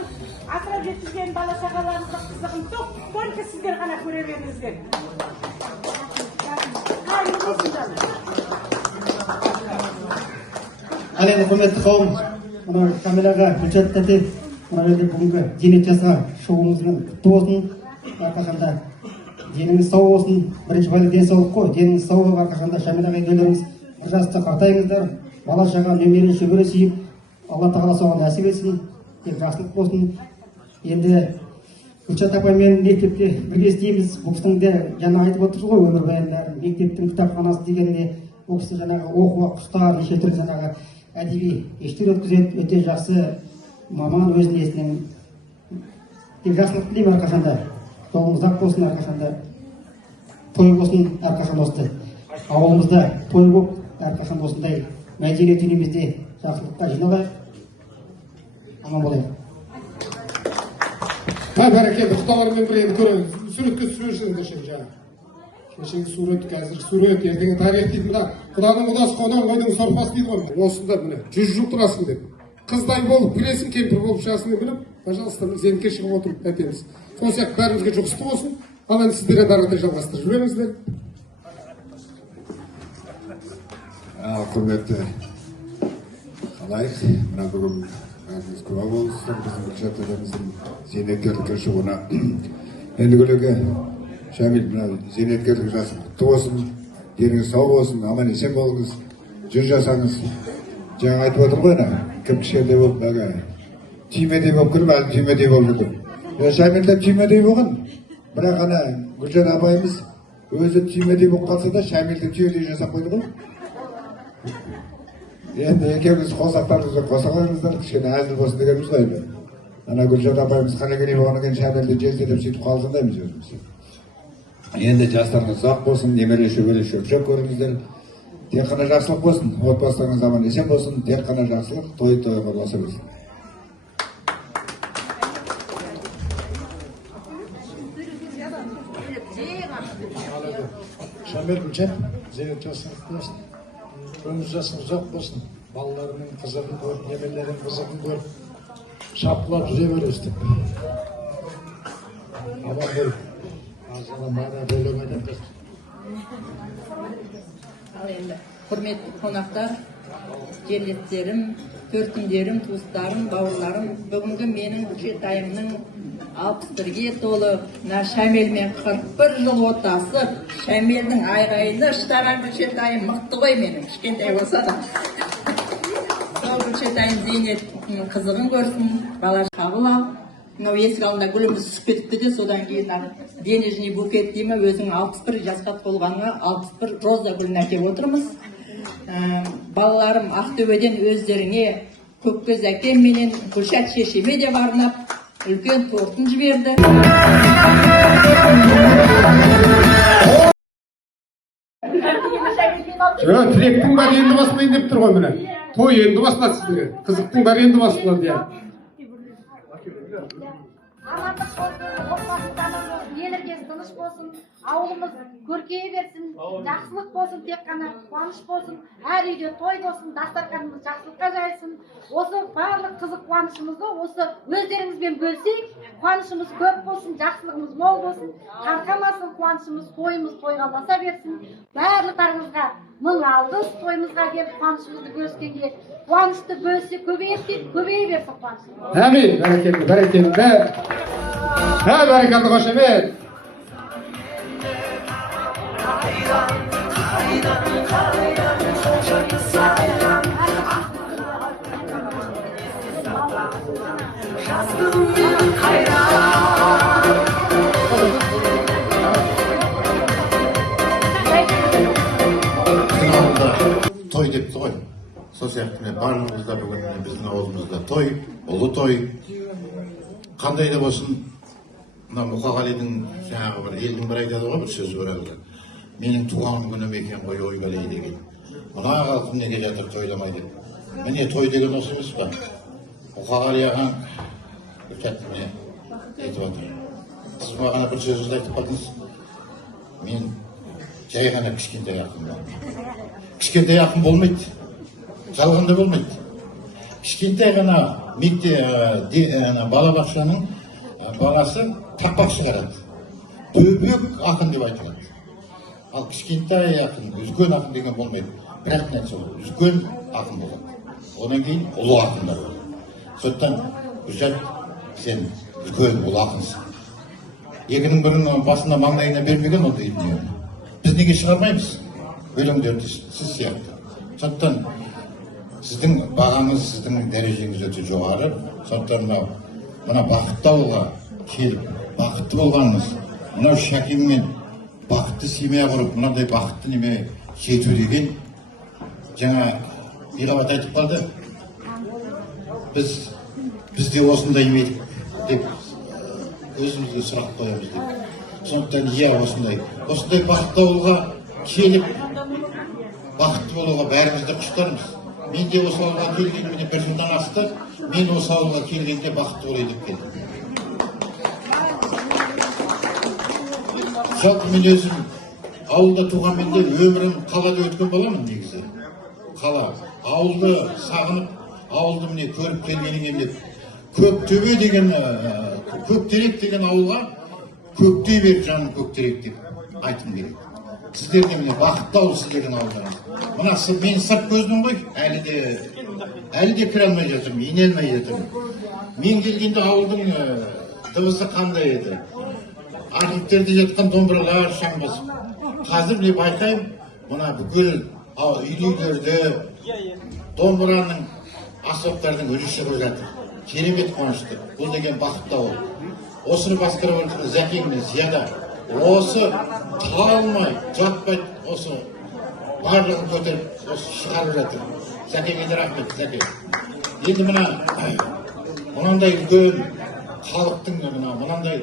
асырап жеткізген бала шағаларымыздың қызығын только сіздер ғана көре беріңіздер. Ал енді құрметті қауым, мына Камиляға, Гүлшат тәте, мына жерде бүгінгі зейнет жасқа шығуымыздың құтты болсын. Әрқашанда деніңіз сау болсын. Бірінші байлық денсаулық қой. Деніңіз сау болып әрқашанда Шамиляға келдіңіз. Бір жаста қартайыңыздар. Бала шаға, немере, шөбере сүйіп, Алла тағала соған нәсіп етсін. Тек жақсылық болсын. Енді Гүлшат апаймен мектепте бірге істейміз. Бұл кісінің де жаңа айтып отыр ғой, өмірбаяндарын, мектептің кітапханасы дегенде ол кісі жаңағы оқуға құштар, неше түрлі жаңағы әдеби ештер өткізеді. Өте жақсы маман, өз несінен. Тек жақсылық тілеймін әрқашанда. Жолымыз ақ болсын әрқашанда. Той болсын әрқашан осындай. Ауылымызда той болып, әрқашан осындай мәдениет үйімізде жақсылыққа жиналайық. Аман болайық. Бәрекелді, құдалармен бір енді көрейік. Суретке түсіріңіздер жаңа. Кешегі сурет, қазір сурет, ертеңгі тарих дейді. Мына құданың құдасы қонақ ойдың сорпасы дейді ғой. Осында міне 100 жыл тұрасың деп. Қыздай болып кіресің, кемпір болып шығасың деп біліп, пожалуйста, зейнетке шығып отырып айтамыз. Сол сияқты бәрімізге жұғысты болсын. Ал енді сіздер енді ары қарай жалғастырып жіберіңіздер. Құрметті қалайық, мына бүгін бәріміз куә болыңыздар біздің Гүлшат тәтеміздің зейнеткерлікке шығуына. Ендігілігі Шамил, мына зейнеткерлік жасы құтты болсын, деніңіз сау болсын, аман есен болыңыз, жүз жасаңыз. Жаңа айтып отыр ғой, кім кішкентай болып, түймедей болып кіріп, әлі түймедей болып жүр. Шамил де түймедей болған, бірақ ана Гүлшат апайымыз өзі түймедей болып қалса да, Шамилді түйедей жасап қойды ғой. Енді екеуміз қосақтарымызды қосағанымыздар, кішкене әзіл болсын дегеніміз ғой енді. Ана Гүлшат апайымыз қалегеней болғаннан кейін Шамилді жездетіп сөйтіп қалжыңдаймыз өзіміз. Енді жастарыңыз ұзақ болсын, немере шөбере шөпшек көріңіздер. Тек қана жақсылық болсын, отбасыларыңыз аман есен болсын, тек қана жақсылық, той-тойға болса берсін. Шамил Гүлшат, зейнет жасың құтты болсын. Өмір жасың ұзақ болсын. Балаларының қызығын көріп, немелерінің қызығын көріп, шапқылап жүре бересіздер. Аман бол. Азына мана бөлім айтамыз. Ал енді құрметті қонақтар, жерлестерім, төркіндерім, туыстарым, бауырларым, бүгінгі менің Гүлшатайымның 61-ге толы, Шамилмен 41 жыл отасып, Шамилдің айғайыны ұштаған Гүлшатайым мықты ғой менің, кішкентай болса да. Сол Гүлшатайым зейнеттің қызығын көрсін, бала қабыл ал. Мынау есік алдында гүліміз түсіп кетіпті де, содан кейін денежный букет деймі, өзің 61 жасқа толғаныңа 61 роза гүлін әкеп отырмыз. Балаларым Ақтөбеден өздеріңе Көккөз әкем менен Гүлшат шешеме де барынап, үлкен тортын жіберді. Тілектің бәрі енді басылайын деп тұр ғой міне. Той енді басылады сіздерге. Қызықтың бәрі енді басылады иә. Амандық болсын, отбасымыз елірген тыныш болсын, ауылымыз көркейе берсін, жақсылық болсын, тек қана қуаныш болсын, әр үйде той болсын, дастарханымыз жақсылыққа жайылсын. Осы барлық қызық қуанышымызды осы өздеріңізбен бөлсек, қуанышымыз көп болсын, жақсылығымыз мол болсын, тарқамасын қуанышымыз, тойымыз тойға баса берсін. Барлықтарыңызға мың алғыс, тойымызға келіп қуанышымызды бөліскенге, қуанышты бөлсе көбейе берсін қуанышымыз. Әмин, бәрекелді, бәрекелді. Бәрекелді, қошемет. Той депті ғой. Сол сияқты барлығымызда бүгін біздің ауылымызда той, ұлы той. Қандай да болсын, мына Мұқағалидың жаңағы бір елдің бір айтады ғой, бір сөзі бар әлгі. менің туған күнім екен ғой ойбалай деген. Мына халқым неге жатыр тойламай деп. Міне той деген осы емес па? Мұқағали ағаң міне айтып жатыр. Сіз маған бір сөзіңізді айтып қалдыңыз. Мен жай ғана кішкентай ақынмын. Кішкентай ақын болмайды. Жалғанда болмайды. Кішкентай ғана балабақшаның баласы тақпақ шығарады. Төбек ақын деп айтылады. Ал кішкентай ақын, үлкен ақын деген болмайды. Бірақ нәрсе ол, үлкен ақын болады. Одан кейін ұлы ақындар болады. Сондықтан Гүлшат, сен үлкен ұлы ақынсың. Екінің бірінің басына маңдайына бермеген ол дейді. Біз неге шығармаймыз? Өлеңдерді сіз сияқты. Сондықтан сіздің бағаңыз, сіздің дәрежеңіз өте жоғары. Сондықтан мына бақытты ауылға келіп, бақытты болғаныңыз, мынау Шәкеңмен бақытты семья құрып, мынандай бақытты неме жету деген, жаңа Биғабат айтып қалды, бізде осындай ме деп өзімізге сұрақ қоямыз деп. Сондықтан осындай бақытты ауылға келіп, бақытты болуға бәрімізді құштармыз. Мен де осы ауылға келгенімде бір жылдан асты, мен осы ауылға келгенде бақытты болайын деп келдім. Жалпы мен өзім ауылда туғанменде өмірім қалада өткен боламын негізі. Қала, ауылды сағынып, ауылды міне көріп келгеніңе деп. Көктөбе деген, Көктерек деген ауылға көктей бер жаным Көктерек деп айтым керек. Сіздерде міне бақытты ауыл сіздердің ауылдарыңыз. Мына мен сырт көздің ғой, әлі де кіре алмай жатырмын, ене алмай жатырмын. Мен келгенде ауылдың дыбысы қандай еді? Архивтерде жатқан домбыралар шаң басып. Қазір міне байқаймын, мына бүкіл үйлерді домбыраның, аспаптардың үні шығып жатыр. Керемет қуанышты. Бұл деген бақытты ауыл. Осыны басқарып отырған Зәкең мен Зияда осы қалмай, жатпай, осы барлығын көтеріп, осы шығарып жатыр. Зәкеңе де рахмет, Зәкең. Енді мынандай үлкен халықтың мынандай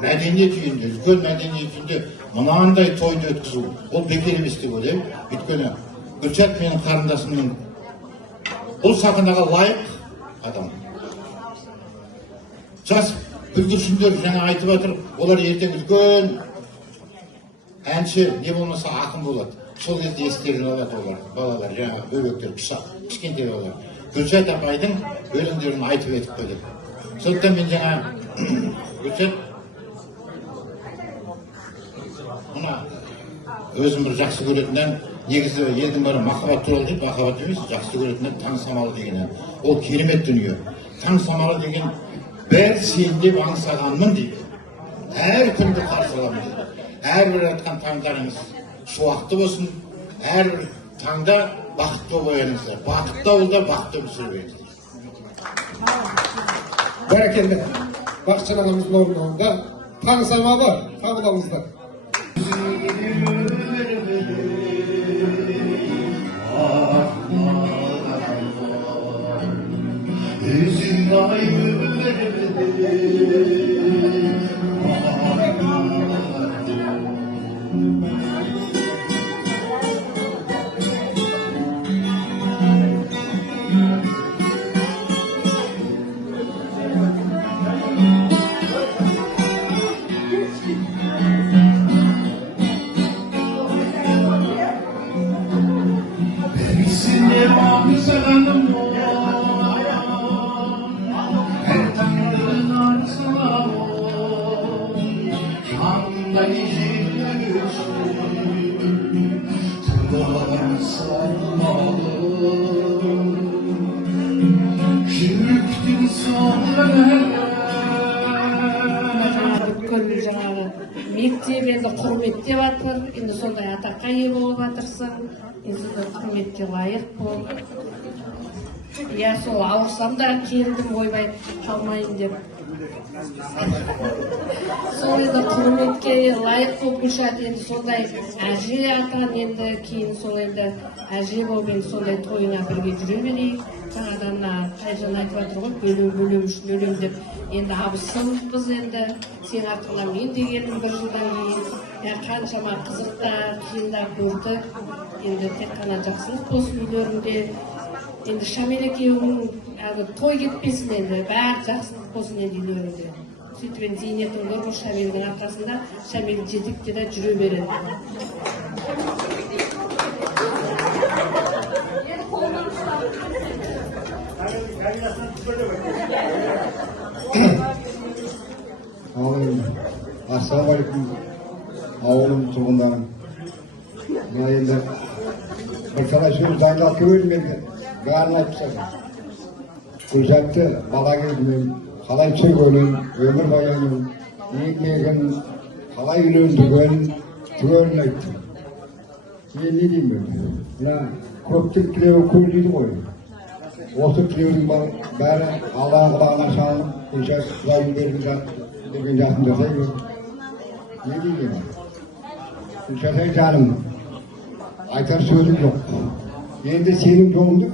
мәдениет үйінде, үлкен мәдениет үйінде мынандай тойды өткізу, ол бекер емес деп ойлаймын. Өйткені Гүлшат менің қарындасымның бұл сахнаға лайық адам. Жас бүлдіршіндер жаңа айтып жатыр, олар ертең үлкен әнші, не болмаса ақын болады. Сол кезде естерін алады олар, балалар, жаңа бөбектер, кішкентай балалар. Гүлшат апайдың өлеңдерін айтып етіп қойды. Сондықтан мен жаңа Гүлшат, мына өзім бір жақсы көретінен, негізі елдің бәрі махаббат туралы дейді, махаббат емес, жақсы көретінен таң самалы деген. Ол керемет дүние. Таң самалы деген бәр сен деп аңсағанмын дейді. Әр күнді қарсы аламын дейді. Әрбір атқан таңдарыңыз шуақты болсын, әрбір таңда бақытты болыңыздар. Бақытты ауылда бақытты өмір сүріңіздер. Бәрекелді. Бақытжан ағамыздың орындауында таң самалы қабыл алыңыздар. Мектеп енді құрметтеп жатыр, енді сондай атаққа ие болып жатырсың, енді құрметке лайық бол. Я сол ауырсам да келдім ойбай қалмайын деп. Сол енді құрметке лайық болып Гүлшат, енді сондай әже атан, енді кейін сол енді әже болып енді сондай тойына бірге жүре берейік. Жаңадан Тайжан айтып жатыр ғой, бөлем үшін өлем деп. Енді абысынбыз енді, сен артыңнан мен де келдім бір жылдан кейін. Қаншама қызықтар, қиындар көрдік. Енді тек қана жақсылық болсын үйлерінде. Енді Шамил екеуінің той кетпесін, енді бәрі жақсылық болсын енді үйлерінде. Сөйтіп енді зейнетін көріп, Шамилдің арқасында Шамил жетекте де жүре береді. Ассалаумағалейкум, ауылым тұрғындарым. Мына енді бір талай сөз дайындап келдім енді. Бәрін айтып тастадым. Гүлзатты бала кезімнен қалай сүйгенін, өмір баянын, еңбегін, қалай үйлендіргенін түгелін айттым. Мен не деймін? Мына көптің тілеуі көл дейді ғой. Осы тілеудің бәрі Алланың құлағына шалынып, Құдайдың берген жақын жасай көр. Не деймін? Жасай жаным, айтар сөзім жоқ. Енді сенің жолыңды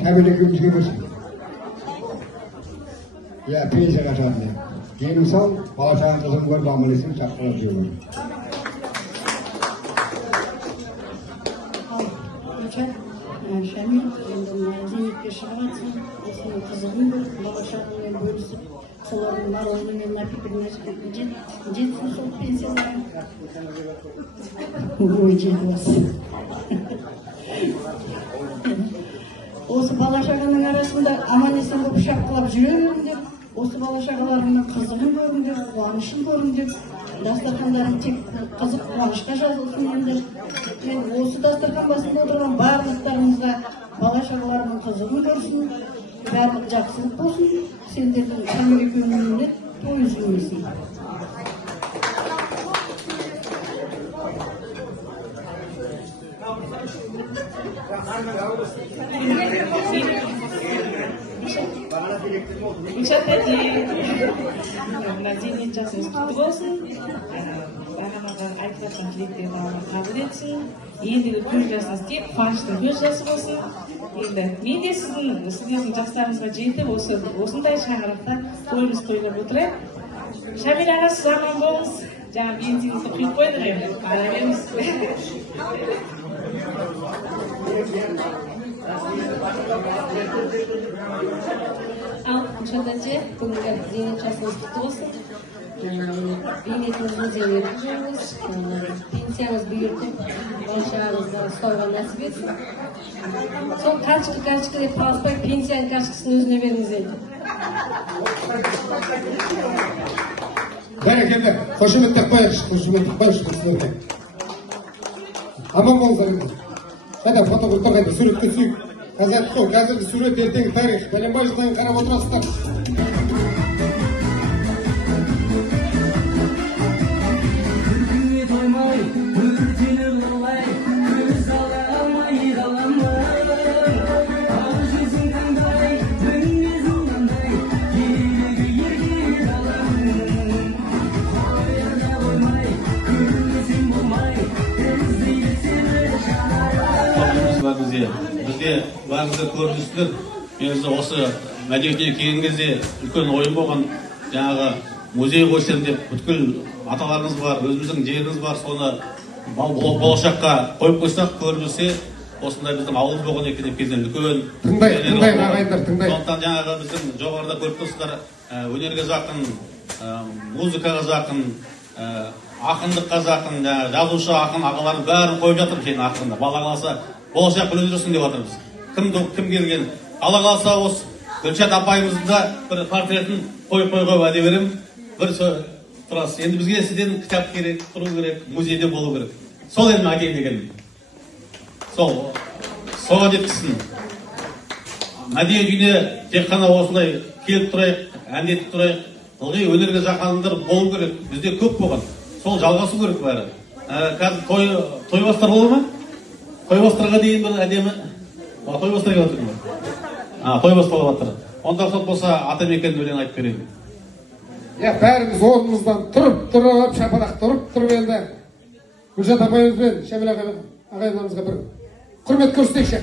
Шамил екеумізге берсін. Я пенсияға шығатын. Денің сау, бала шағаң қызым көріп аман-есен шақырып жүрмін. Шамил енді зейнетке шығып жатсың, осының қызығын көріп, бала шағаңмен бөлісіп, солардың барлығымен напитогын жетсін сол пенсияға. Ой, жетіп осы. Осы бала шағаның арасында аман-есен болып шапқылап жүре беріңдер. Осы бала шағаларының қызығын көріңдер, қуанышын көріңдер. Дастархандарың тек қызық қуанышқа жазылсын енді. Мен осы дастархан басында отырған барлықтарыңызға бала шағаларының қызығын көрсін, барлық жақсылық болсын. Сендердің Шамил екеуіңе той үзілмесін. Gülşat Bey, zeynet жасыңыз құтты болсын. Бағанағы айтып жатқан тілектерді Алла қабыл етсін. Ендігі көз жасыңыз тек қуаныштың көз жасы болсын. Енді мен де сіздердің жастарыңызға жетіп, осындай шаңырақта тойымыз тойлап отырайық. Шамил аға, сіз аман болыңыз. Жаңа бензиніңізді құйып қойдық енді. Ара беріңіз. Ал Гүлшат әже, бүгінгі зейнет жасыңыз құтты болсын. Бейнетіңіз өте өтіп жүріңіз. Пенсияңыз бұйыртып, бала-шағаңызды ұстауға нәсіп етсін. Сол карточка деп қалыспай, пенсияның карточкасын өзіне беріңіз енді. Бәрекелді, қошеметтеп қойыңыз, аман болыңыздар. Қайда фотографтар қайда, суретке түсейік. Қазір қой, қазіргі сурет, ертеңгі тарих, бәленбай жылдан қарап отырасыздар. Бізде бәріңіздер көріп жүрсіздер. Негізі осы мәдениетке келген кезде үлкен ойым болған, жаңағы музей қойсам деп, бүткіл аталарыңыз бар, өзіміздің жеріміз бар, соны болашаққа қойып қойсақ, көріп жүрсе, осындай біздің ауылымыз болған екен деп келген үлкен. Тыңдай, ағайындар, тыңдай. Сондықтан жаңағы біздің жоғарыда көріп тұрсыздар, өнерге жақын, музыкаға жақын, ақындыққа жақын, жазушы ақын ағаларын бәрін қойып жатыр кейін ақырында. Бала қаласа болашақ біліп жүрсін деп жатырмыз. Кім келген? Алла қаласа осы Гүлшат апайымыздың да бір портретін қойып қойға уәде беремін. Бір тұрасыз. Енді бізге сізден кітап керек, тұру керек, музейде болу керек. Сол енді айтайын дегенім. Соға жеткізсін. Мәдениет үйіне тек қана осылай келіп тұрайық, әндетіп тұрайық. Ылғи өнерге жақындар болу керек. Бізде көп болған. Сол жалғасу керек бәрі. Қазір той бастар болу ма? Той бастарға дейін бір әдемі. Той бастар келіп отырмын. Той басталып жатыр. Онда рұқсат болса Атамекен өлең айтып берейін. Бәріміз орнымыздан тұрып, шапалақ тұрып енді Гүлшат апайымыз бен Шамил ағайынымызға бір құрмет көрсетейікші.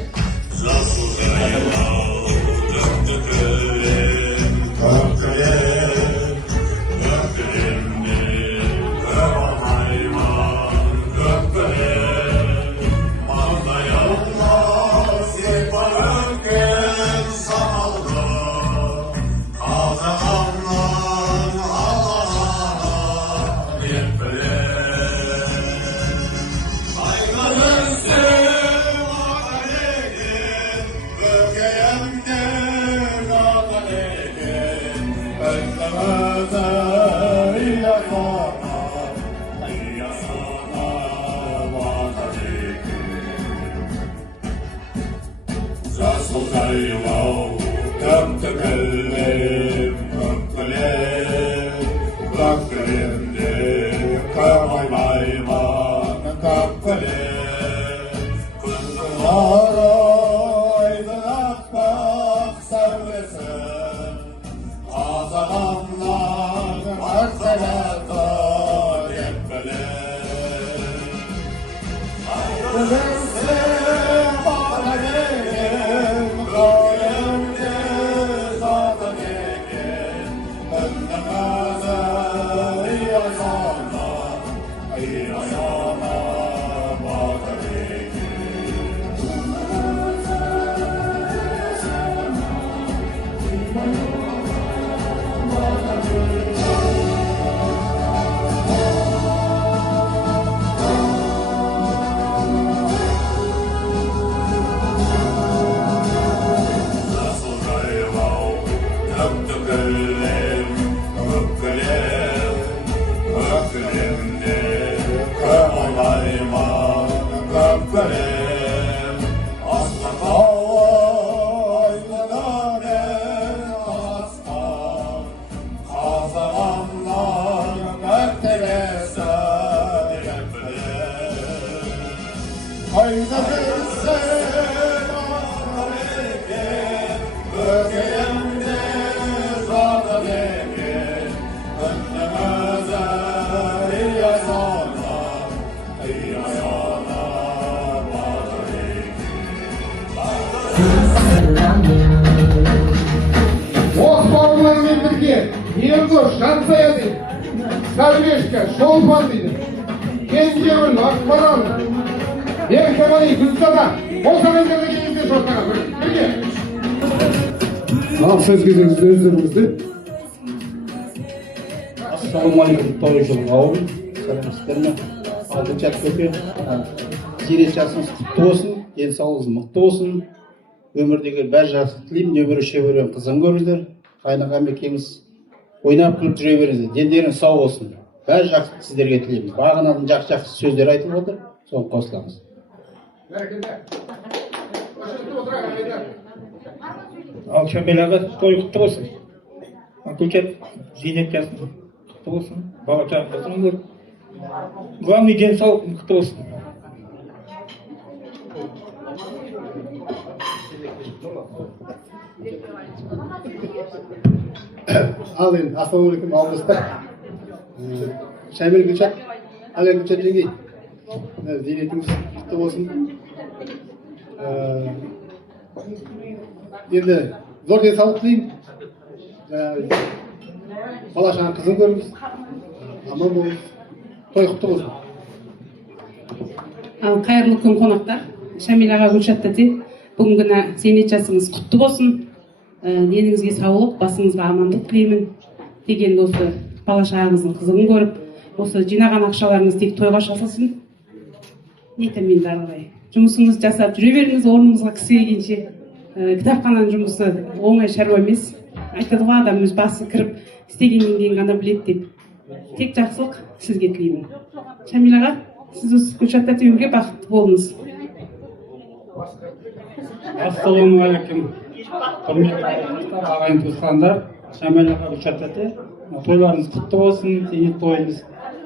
Osmanlılarмен бірге Ергош, Жансая дейді, Сәулешка, Шолпан дейді, Кенжеуін, Ақмарал, Еркебай, Гүлзада, осы ағайындарды келіңіздер жоспарға бірге. Ал сөз кезегіңізді өздеріңізде. Ассалаумағалейкум, тойшыл қауым, сәлеметсіздер ме? Алтыншы көке, зейнет жасыңыз құтты болсын, денсаулығыңыз мықты болсын. Өмірдегі бәр жақсы тілеймін, нөмірі шөберен қызын көріңіздер, қайнаған мекеміз ойнап күліп жүре беріңіздер, дендеріңіз сау болсын. Бәр жақсы сіздерге тілеймін. Бағанадан жақсы сөздер айтылып отыр, соны қосыламыз. Ал Шамил аға, той құтты болсын. Гүлчат, зейнет жасың құтты болсын, бала шағаң қызың көр. Главный денсаулық құтты болсын. Ал енді ассалаумағалейкум ауылдастар. Шамил Гүлчат, ал енді Гүлчат жеңгей. Зейнетіңіз құтты болсын. Енді зор денсаулық тілеймін. Бала шағаң қызын көріңіз. Аман болыңыз. Той құтты болсын. Ал қайырлы күн қонақтар. Шамил аға, Гүлшат тәте, бүгінгі зейнет жасыңыз құтты болсын. Деніңізге саулық, басыңызға амандық тілеймін. Деген осы бала шағаңыздың қызығын көріп, осы жинаған ақшаларыңыз тек тойға жасасын. Ниетіммен дарылай. Жұмысыңызды жасап жүре беріңіз, орныңызға кісі келгенше. Кітапхананың жұмысы оңай шаруа емес. Айтады ғой, адам өз басы кіріп, істегеннен кейін ғана біледі деп. Тек жақсылық сізге тілеймін. Шамил аға, сіз осы Гүлшат тәтемге бақытты болыңыз. Ассалаумағалейкум. Құрметті ағайын туысқандар, Шамил аға, Гүлшат тәте, тойларыңыз құтты болсын, зейнет тойыңыз.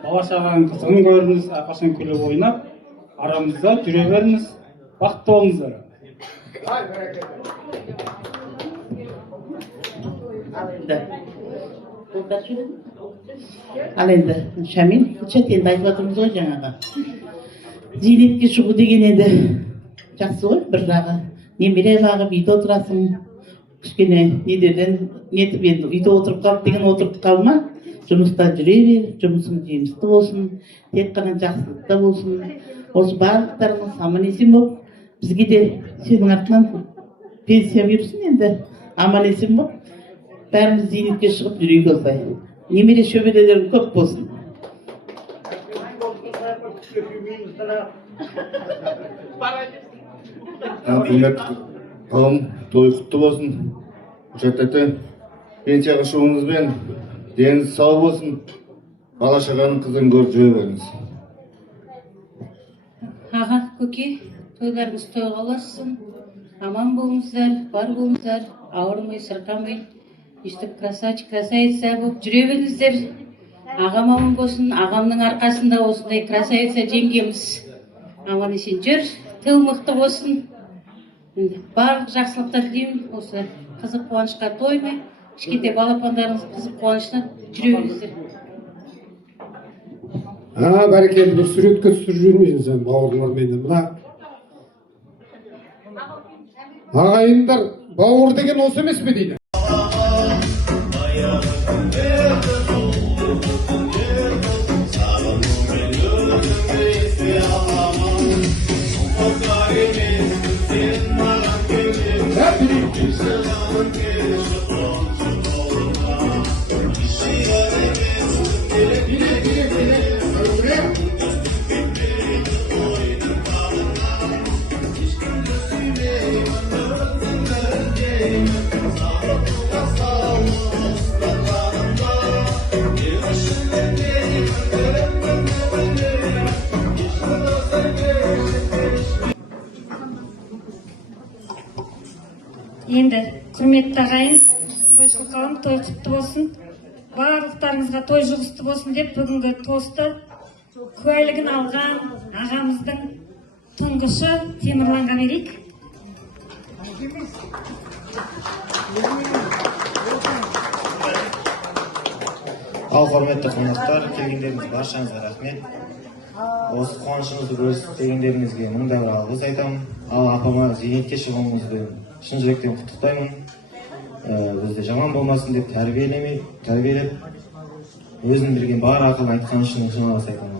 Бала шағаның қызығын көріңіз, әрқашан күліп ойнап, арамызда жүре беріңіз, бақытты болыңыздар. Ал енді Шамил, Гүлшат енді айтып жатырмыз ғой жаңағы. Зейнетке шығу деген енді жақсы ғой, бір жағы. Немере бағып, үйде отырасың, кішкене недерден нетіп енді үйде отырып қалып деген отырып қалма. Жұмыста жүре бер, жұмысың жемісті болсын, тек қана жақсылықта болсын. Осы барлықтарыңыз аман есен болып, бізге де сенің артынан пенсия берсін енді. Аман есен болып, бәріміз зейнетке шығып жүрейік осылай. Немере шөберелерің көп болсын. Құрметті қауым, той құтты болсын. Гүлшат тәте, пенсияға шығуыңызбен деніңіз сау болсын. Бала шағаның қызын көріп жүре беріңіз. Аға, көке, тойларыңыз тойға ұлассын. аман болыңыздар, бар болыңыздар, ауырмай, сырқамай, өйстіп красавчик, красавица болып жүре беріңіздер. Ағам аман болсын, ағамның арқасында осындай красавица жеңгеміз аман есен жүр, тыл мықты болсын. Барлық жақсылықтар тілеймін, осы қызық қуанышқа тоймай, кішкентай балапандарыңыз қызық қуанышына жүре беріңіздер. Бәрекелді, бір суретке түсіріп жүрмейсің сен бауырлармен. Мына ағайындар, бауыр деген осы емес пе дейді? Енді құрметті ағайын, тойшыл қауым, той құтты болсын. Барлықтарыңызға той жұғысты болсын деп бүгінгі тосты куәлігін алған ағамыздың тұңғышы Темірланға берейік. Ал құрметті қонақтар, келгендеріңіз баршаңызға рахмет. Осы қуанышыңызды көрсетгендеріңізге мыңда бір алғыс айтамын. Ал апама зейнетке шығуыңызды шын жүректен құттықтаймын. Бізді жаман болмасын деп тәрбиелеп, өзінің берген бар ақылын айтқан үшін шын алғыс айтамын.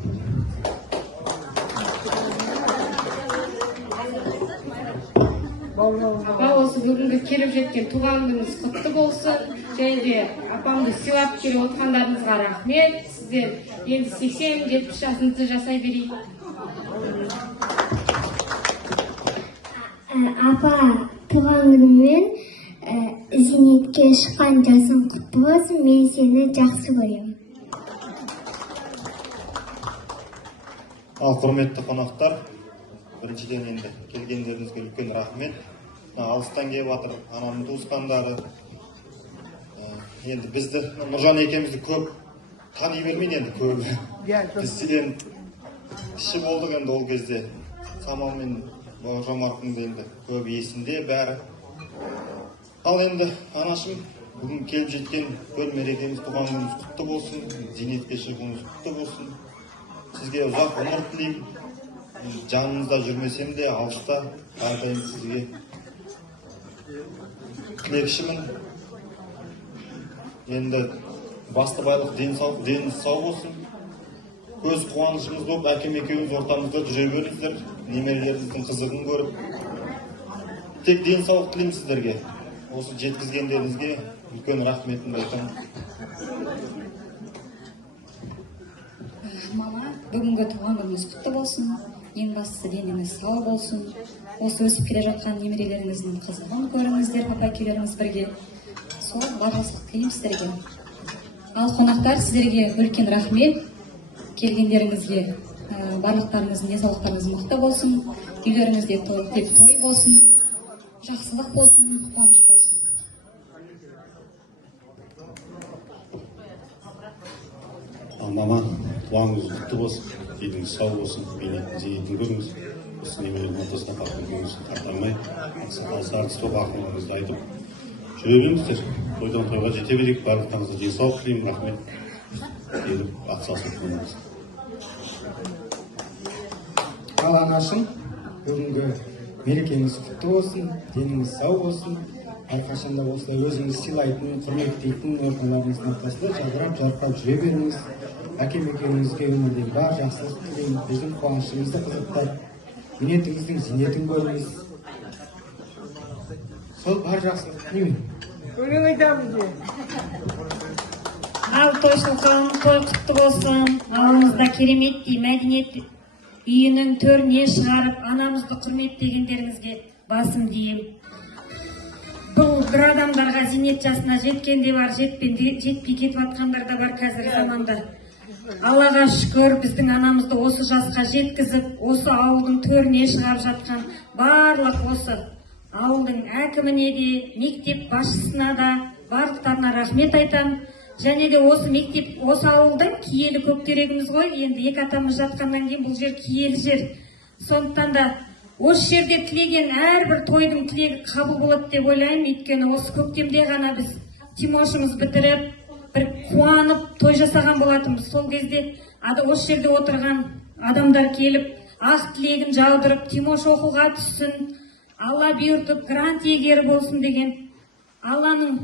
Осы бүгінгі келіп жеткен туған күніңіз құтты болсын. Және де апамды сыйлап келіп отқандарыңызға рахмет. Сіздер енді 80-70 жасыңызды жасай берейік. Апа, туған күніңмен зейнетке шыққан жасың құтты болсын. Мен сені жақсы көремін. Ал құрметті қонақтар, біріншіден енді келгендеріңізге үлкен рахмет. Алыстан келіп жатыр анамның туысқандары. Енді бізді, Нұржан екеумізді көп тани бермейді енді көбі. Бізден кіші болдық енді ол кезде. Самал мен Бауыржан марқұмды енді көп есінде бәрі. Ал енді анашым, бүгін келіп жеткен төл мерекеміз, туған күніңіз құтты болсын, зейнетке шығуыңыз құтты болсын. Сізге ұзақ ғұмыр тілеймін. Жаныңызда жүрмесем де алыста әрдайым сізге тілекшімін. Енді басты байлық деніңіз сау болсын. Көз қуанышымыз болып, әкем екеуіңіз ортамызда жүре беріңіздер. Немерелеріңіздің қызығын көріп. Тек денсаулық тілеймін сіздерге. Осы жеткізгендеріңізге үлкен рахметімді айтамын. Мама, бүгінгі туған күніңіз құтты болсын. Ең бастысы деніңіз сау болсын. Осы өсіп келе жатқан немерелеріңіздің қызығын көріңіздер, папа-әкелеріңіз бірге. Сол барлық тілеймін сіздерге. Ал қонақтар, сіздерге үлкен рахмет. Келгендеріңізге барлықтарыңыздың денсаулықтарыңыз мықты болсын. Үйлеріңізде той болсын. Жақсылық болсын, қуаныш болсын. Мама, туғаныңыз құтты болсын, деніңіз сау болсын, зейнетін көріңіз. Осы немерелердің ортасына тартып келгеніңіз үшін тартамай, ақсақал стоп ақылыңызды айтып жүре беріңіздер. Тойдан тойға жете берейік, барлықтарыңызға денсаулық тілеймін, рахмет. Келіп атсалысып болыңыз. Ал анашым, бүгінгі мерекеңіз құтты болсын, деніңіз сау болсын. Әрқашанда осылай өзіңіз сыйлайтын, құрметтейтін орталарыңыздың ортасында жадырап жарқырап жүре беріңіз. Әкем екеуіңізге өмірдегі бар жақсылық тілеймін, біздің қуанышымызды қызықтап, зейнетіңіздің зейнетін көріңіз. Сол бар жақсылық тілеймін. Өлең айтамыз де. Ал тойшыл қауым, той құтты болсын. Ауылымызда кереметтей мәдениет үйінің төріне шығарып, анамызды құрметтегендеріңізге басым дейім. Бұл бір адамдарға зейнет жасына жеткенде бар, жетпей кетіп жатқандар да бар қазіргі заманда. Аллаға шүкір, біздің анамызды осы жасқа жеткізіп, осы ауылдың төріне шығарып жатқан барлық осы ауылдың әкіміне де, мектеп басшысына да барлықтарына рахмет айтам. Және де осы мектеп, осы ауылдың киелі көктерегіміз ғой. Енді екі атамыз жатқаннан кейін бұл жер киелі жер. Сондықтан да осы жерде тілеген әрбір тойдың тілегі қабыл болады деп ойлаймын. Өйткені осы көктемде ғана біз Тимошымыз бітіріп, бір қуанып той жасаған болатынбыз. Сол кезде осы жерде отырған адамдар келіп, ақ тілегін жаудырып, Тимош оқуға түссін, Алла бұйыртып, грант иегері болсын деген Алланың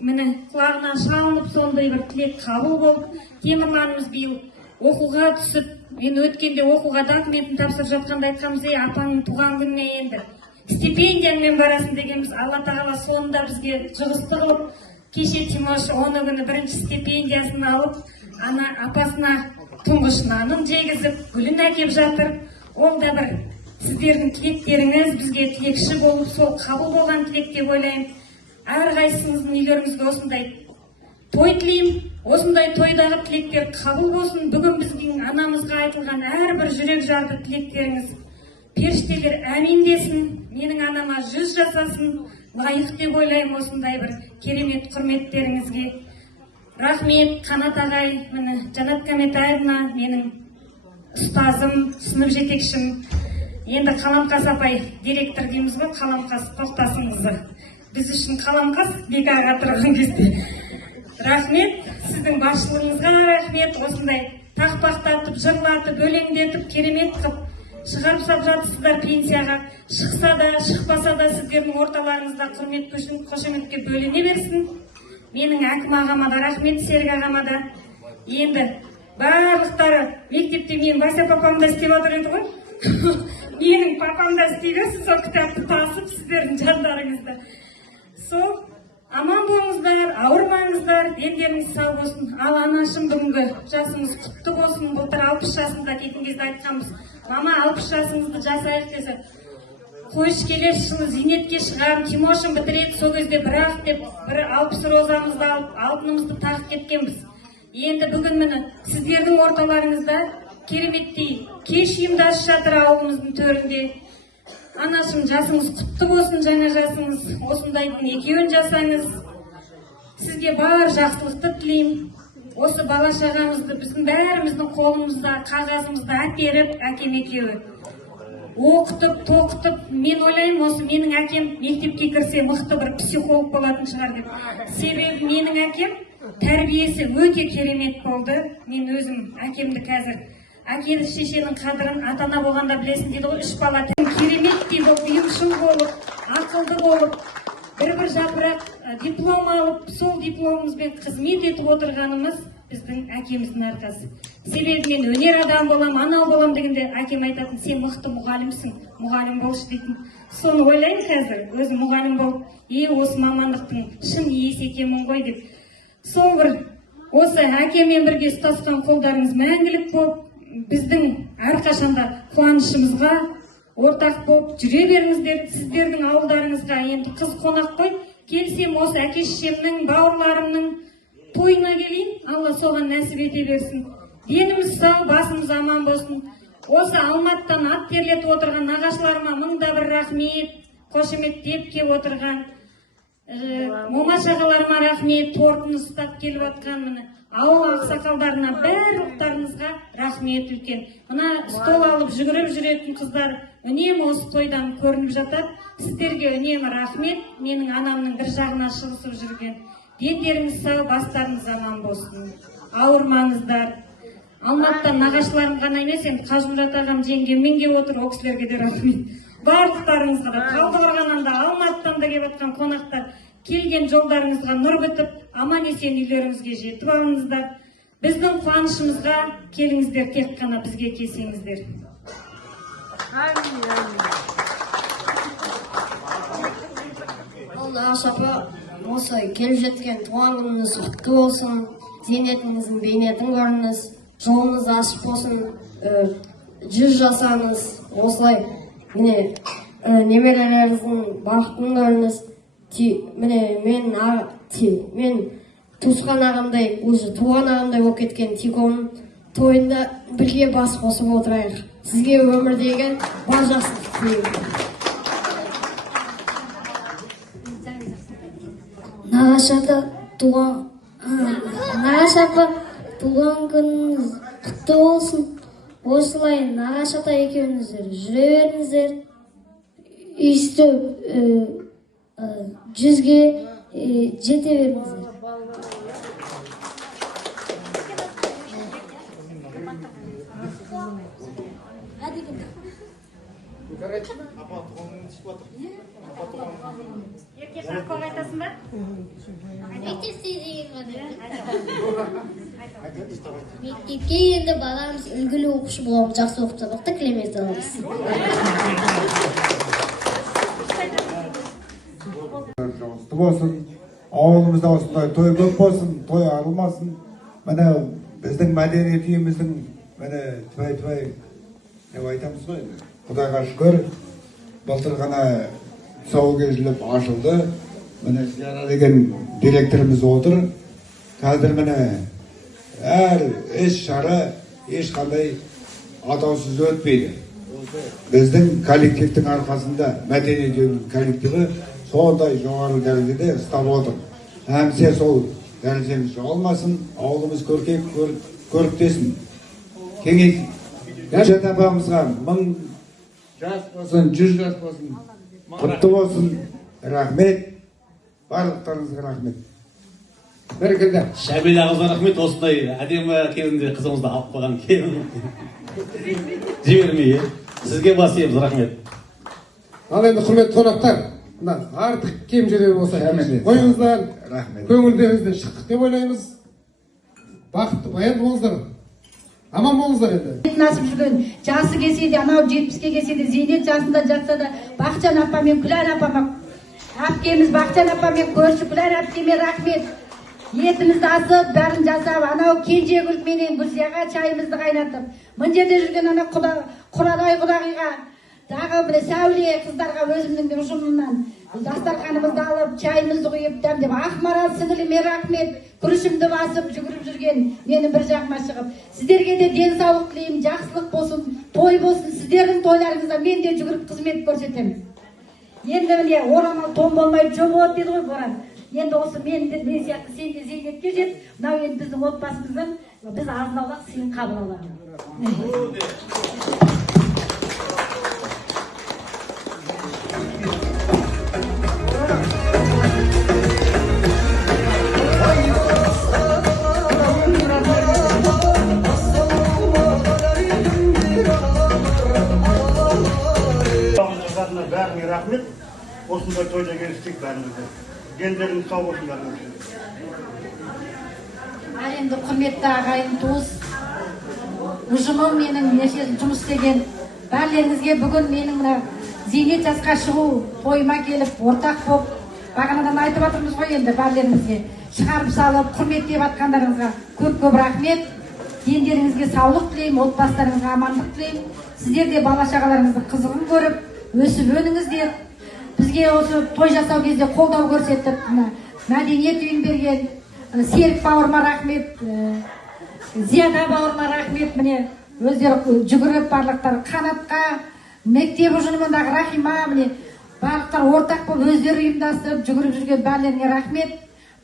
міне құлағына шалынып, сондай бір тілек қабыл болып, Темірланымыз биыл оқуға түсіп, мен өткенде оқуға документін тапсырып жатқанда айтқанбыз, апаңның туған күніне енді стипендиямен барасың дегенбіз. Алла тағала сонда бізге жұғысты қылып, кеше Тимош оны күні бірінші стипендиясын алып, апасына тұңғыш нанын жегізіп, гүлін әкеп жатыр. Ол да бір сіздердің тілектеріңіз бізге тілекші болып, сол қабыл болған тілек деп ойлаймын. Әрқайсыңыздың үйлеріңізге осындай той тілеймін, осындай тойдағы тілектер қабыл болсын. Бүгін біздің анамызға айтылған әрбір жүрек жарды тілектеріңіз періштелер әмин десін, менің анама 100 жасасын, лайық деп ойлаймын осындай бір керемет құрметтеріңізге. Рахмет, Қанат ағай, Жанат Каметаевна, менің ұстазым, сынып жетекшім. Енді Қаламқас апай, директор дейміз ғой, Қаламқас тоқтасыңызды. Біз үшін Қаламқас бек аға тұрған кезде. Рахмет, сіздің басшылығыңызға рахмет, осындай тақпақтатып, жырлатып, өлеңдетіп, керемет қып шығарып сап жатсыздар пенсияға. Шықса да, шықпаса да сіздердің орталарыңызда құрмет үшін қошеметке бөлене берсін. Менің әкім ағама да рахмет, Серік ағама да. Енді барлықтары мектепте мен Вася папам да істеп отыр еді ғой. Менің папам да істей берсін, сол кітапты тасып сіздердің жандарыңызда. Сол аман болыңыздар, ауырмаңыздар, дендеріңіз сау болсын. Ал анашым бүгінгі жасыңыз құтты болсын. Былтыр 60 жасында кеткен кезде айтқанбыз, мама 60 жасыңызды жасайық десе, қойшы келер жылы зейнетке шығарым, Тимошым бітіреді, сол кезде бірақ деп бір 60 розамызды алып, алтынымызды тағып кеткенбіз. Енді бүгін міне сіздердің орталарыңызда кереметтей кеш ұйымдасып жатыр ауылымыздың төрінде. Анашым жасыңыз құтты болсын, жаңа жасыңыз осындайдың екеуін жасаңыз. Сізге бар жақсылықты тілеймін. Осы бала шағамызды біздің бәріміздің қолымызда, қағазымызда әперіп, әкем екеуі оқытып, тоқытып, мен ойлаймын, осы менің әкем мектепке кірсе мықты бір психолог болатын шығар деп. Себебі менің әкем тәрбиесі өте керемет болды. Мен өзім әкемді қазір әкелі шешенің қадірін ата-ана болғанда білесің дейді ғой, 3 бала кереметтей болып, ұйымшыл болып, ақылды болып, бір жапырақ диплом алып, сол дипломымызбен қызмет етіп отырғанымыз біздің әкеміздің арқасы. Себебі мен өнер адам болам, анау болам дегенде әкем айтатын, сен мықты мұғалімсің, мұғалім болшы дейтін. Соны ойлаймын қазір, өзім мұғалім болып, осы мамандықтың шын иесі екенмін ғой деп. Сол бір осы әкеммен бірге ұстасқан қолдарыңыз мәңгілік болып, біздің әрқашанда қуанышымызға ортақ болып жүре беріңіздер. Сіздердің ауылдарыңызға енді қыз қонақ қой, келсем осы әке-шешемнің, бауырларымның тойына келейін, Алла соған нәсіп ете берсін. Деніміз сау, басымыз аман болсын. Осы Алматыдан ат терлетіп отырған нағашыларыма мыңда бір рахмет, қошеметтеп келіп отырған момаш ағаларыма рахмет, тортын ұстап келіп отқан міне ауыл ақсақалдарына барлықтарыңызға рахмет үлкен. Мына стол алып жүгіріп жүретін қыздар үнемі осы тойдан көрініп жатады. Сіздерге үнемі рахмет. Менің анамның бір жағына шығысып жүрген. Дендеріңіз сау, бастарыңыз аман болсын. Ауырмаңыздар. Алматыдан нағашыларым ғана емес, енді Қажымұрат ағам жеңгеммен келіп отыр, ол кісілерге де рахмет. Барлықтарыңызға да, Талдықорғаннан да, Алматыдан да келіп жатқан қонақтар, келген жолдарыңызға нұр бітіп, аман есен үйлеріңізге жетіп алыңыздар. Біздің қуанышымызға келіңіздер, тек қана бізге келсеңіздер. Нағаш апа, осы келіп жеткен туған күніңіз құтты болсын, зейнетіңіздің бейнетін көріңіз, жолыңыз ашық болсын, 100 жасаңыз, осылай міне немерелеріңіздің бақытын көріңіз. Мен туысқан ағамдай, уже туған ағамдай болып кеткен Тиконың тойында бірге бас қосып отырайық. Сізге өмірдегі бар жақсылық тілеймін. Нағаш апа туған күніңіз құтты болсын. Осылай Нағаш ата екеуіңіздер жүре беріңіздер. Өйстіп 100-ге жете беріңіздер. Ерке саққол айтасың ба? Мектепке енді баламыз үлгілі оқушы боламыз, жақсы оқып сабақты тілемес аламыз. Құтты болсын, ауылымызда осындай той көп болсын, той арылмасын. Міне біздің мәдениет үйіміздің тіпай деп айтамыз ғой. Құдайға шүкір, былтыр ғана тұсауы кесіліп ашылды. Міне Зияра деген директорымыз отыр. Қазір міне әр іс-шара ешқандай атаусыз өтпейді. Біздің коллективтің арқасында мәдениет үйінің коллективі сондай жоғары дәрежеде ұстап отыр. Әмсе сол дәрежеміз жоғалмасын, ауылымыз көріктесін. Кеңейсін. Гүлшат апамызға 1000 жас болсын, 100 жас болсын, құтты болсын. Рахмет. Барлықтарыңызға рахмет. Бәрекелді. Шәмила қызға рахмет, осындай әдемі кезінде қызымызды алып қойған келін жібермей. Сізге бас иеміз, рахмет. Ал енді құрметті қонақтар, артық кемшілігі болса қойыңыздар, көңілдеріңізден шықтық деп ойлаймыз. Бақытты баян болыңыздар. Аман болыңыздар енді. Насып жүрген жасы келсе де, анау 70-ке келсе де, зейнет жасында жатса да, Бақытжан апамен, Күлән апама, әпкеміз Бақытжан апамен көрші Күлән әпкеме рахмет. Етімізді асып, бәрін жасап, анау кенже күлменен Гүлзияға чайымызды қайнатып, мын жерде жүрген ана Құрадай құдағиға, дағы бір сәуле қыздарға өзімнің ұжымымнан дастарханымызды алып, чайымызды құйып, дәмдеп, Ақмарал сіңіліме рахмет, күрішімді басып, жүгіріп жүрген менің бір жағыма шығып. Сіздерге де денсаулық тілеймін, жақсылық болсын, той болсын, сіздердің тойларыңызда мен де жүгіріп қызмет көрсетемін. Енді міне орамал тон болмай жобот дейді ғой Боран. Енді осы мен сияқты сен де зейнетке жет, мынау енді біздің отбасымыздың біз азын-аулақ сыйын қабыл аламыз. Бәріңе рахмет. Осындай тойда келістік бәрімізде. Гендеріңіз сау болсын бәріңізде. Ал енді құрметті ағайын туыс, ұжымым менің неше жұмыс істеген бәрлеріңізге бүгін менің зейнет жасқа шығу тойыма келіп, ортақ болып, бағанадан айтып жатырмыз ғой енді бәрлеріңізге шығарып салып, құрметтеп атқандарыңызға көп рахмет. Дендеріңізге саулық тілеймін, отбасыларыңызға амандық тілеймін. Сіздер де бала-шағаларыңыздың қызығын көріп, өсіп өніңіздер. Бізге осы той жасау кезде қолдау көрсетіп, мәдениет үйін берген Серік бауырыма рахмет, Зияда бауырыма рахмет. Міне өздері жүгіріп барлықтар Қанатқа, мектеп ұжымындағы Рахима, міне барлықтар ортақ болып өздері ұйымдастырып жүгіріп жүрген бәрлеріне рахмет.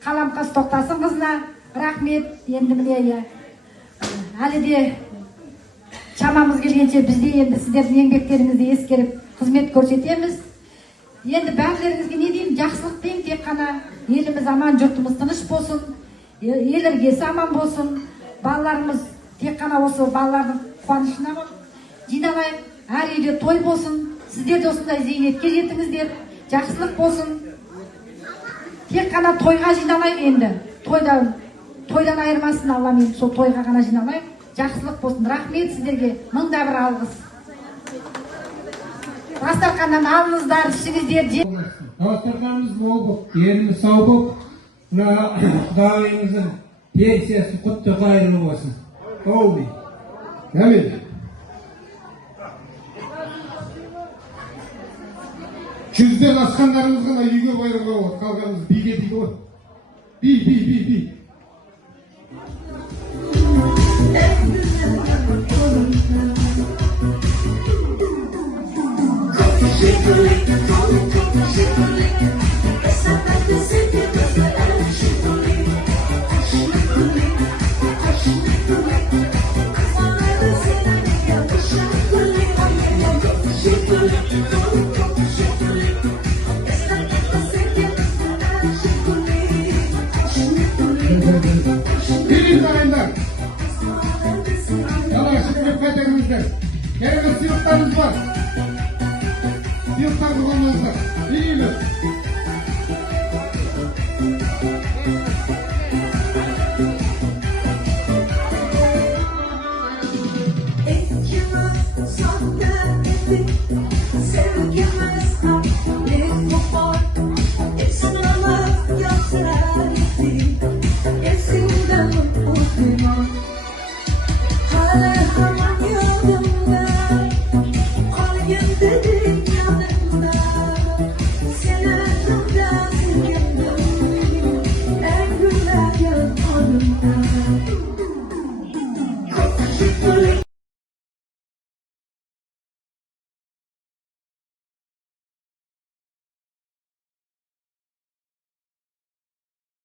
Қаламқас Тоқтасын қызына рахмет. Енді міне әлі де шамамыз келгенше бізде енді сіздердің еңбектеріңізді ескеріп қызмет көрсетеміз. Енді бәрлеріңізге не деймін, жақсылық деймін, тек қана еліміз аман, жұртымыз тыныш болсын, ел іргесі аман болсын, балаларымыз тек қана осы балалардың қуанышына жиналайық, әр үйде той болсын, сіздер де осындай зейнетке жетіңіздер, жақсылық болсын. Тек қана тойға жиналайық енді, тойдан айырмасын Алламен, сол тойға ғана жиналайық, жақсылық болсын. Рахмет сіздерге, мыңда бір алғыс. Дастарханнан алыңыздар, ішіңіздер. Дастарханымыз мол болып, еліміз сау болып, құдағайымыздың пенсиясы құтты қайырлы болсын. Әумин. Әмин. Жүзден асқандарымыз ғана үйге байырға болады, қалғанымыз биге дейді ғой. Би. Shake a lick, esa parte se te va a Suyuqlarımız var. Suyuqlar bulgamızda. Bileyim.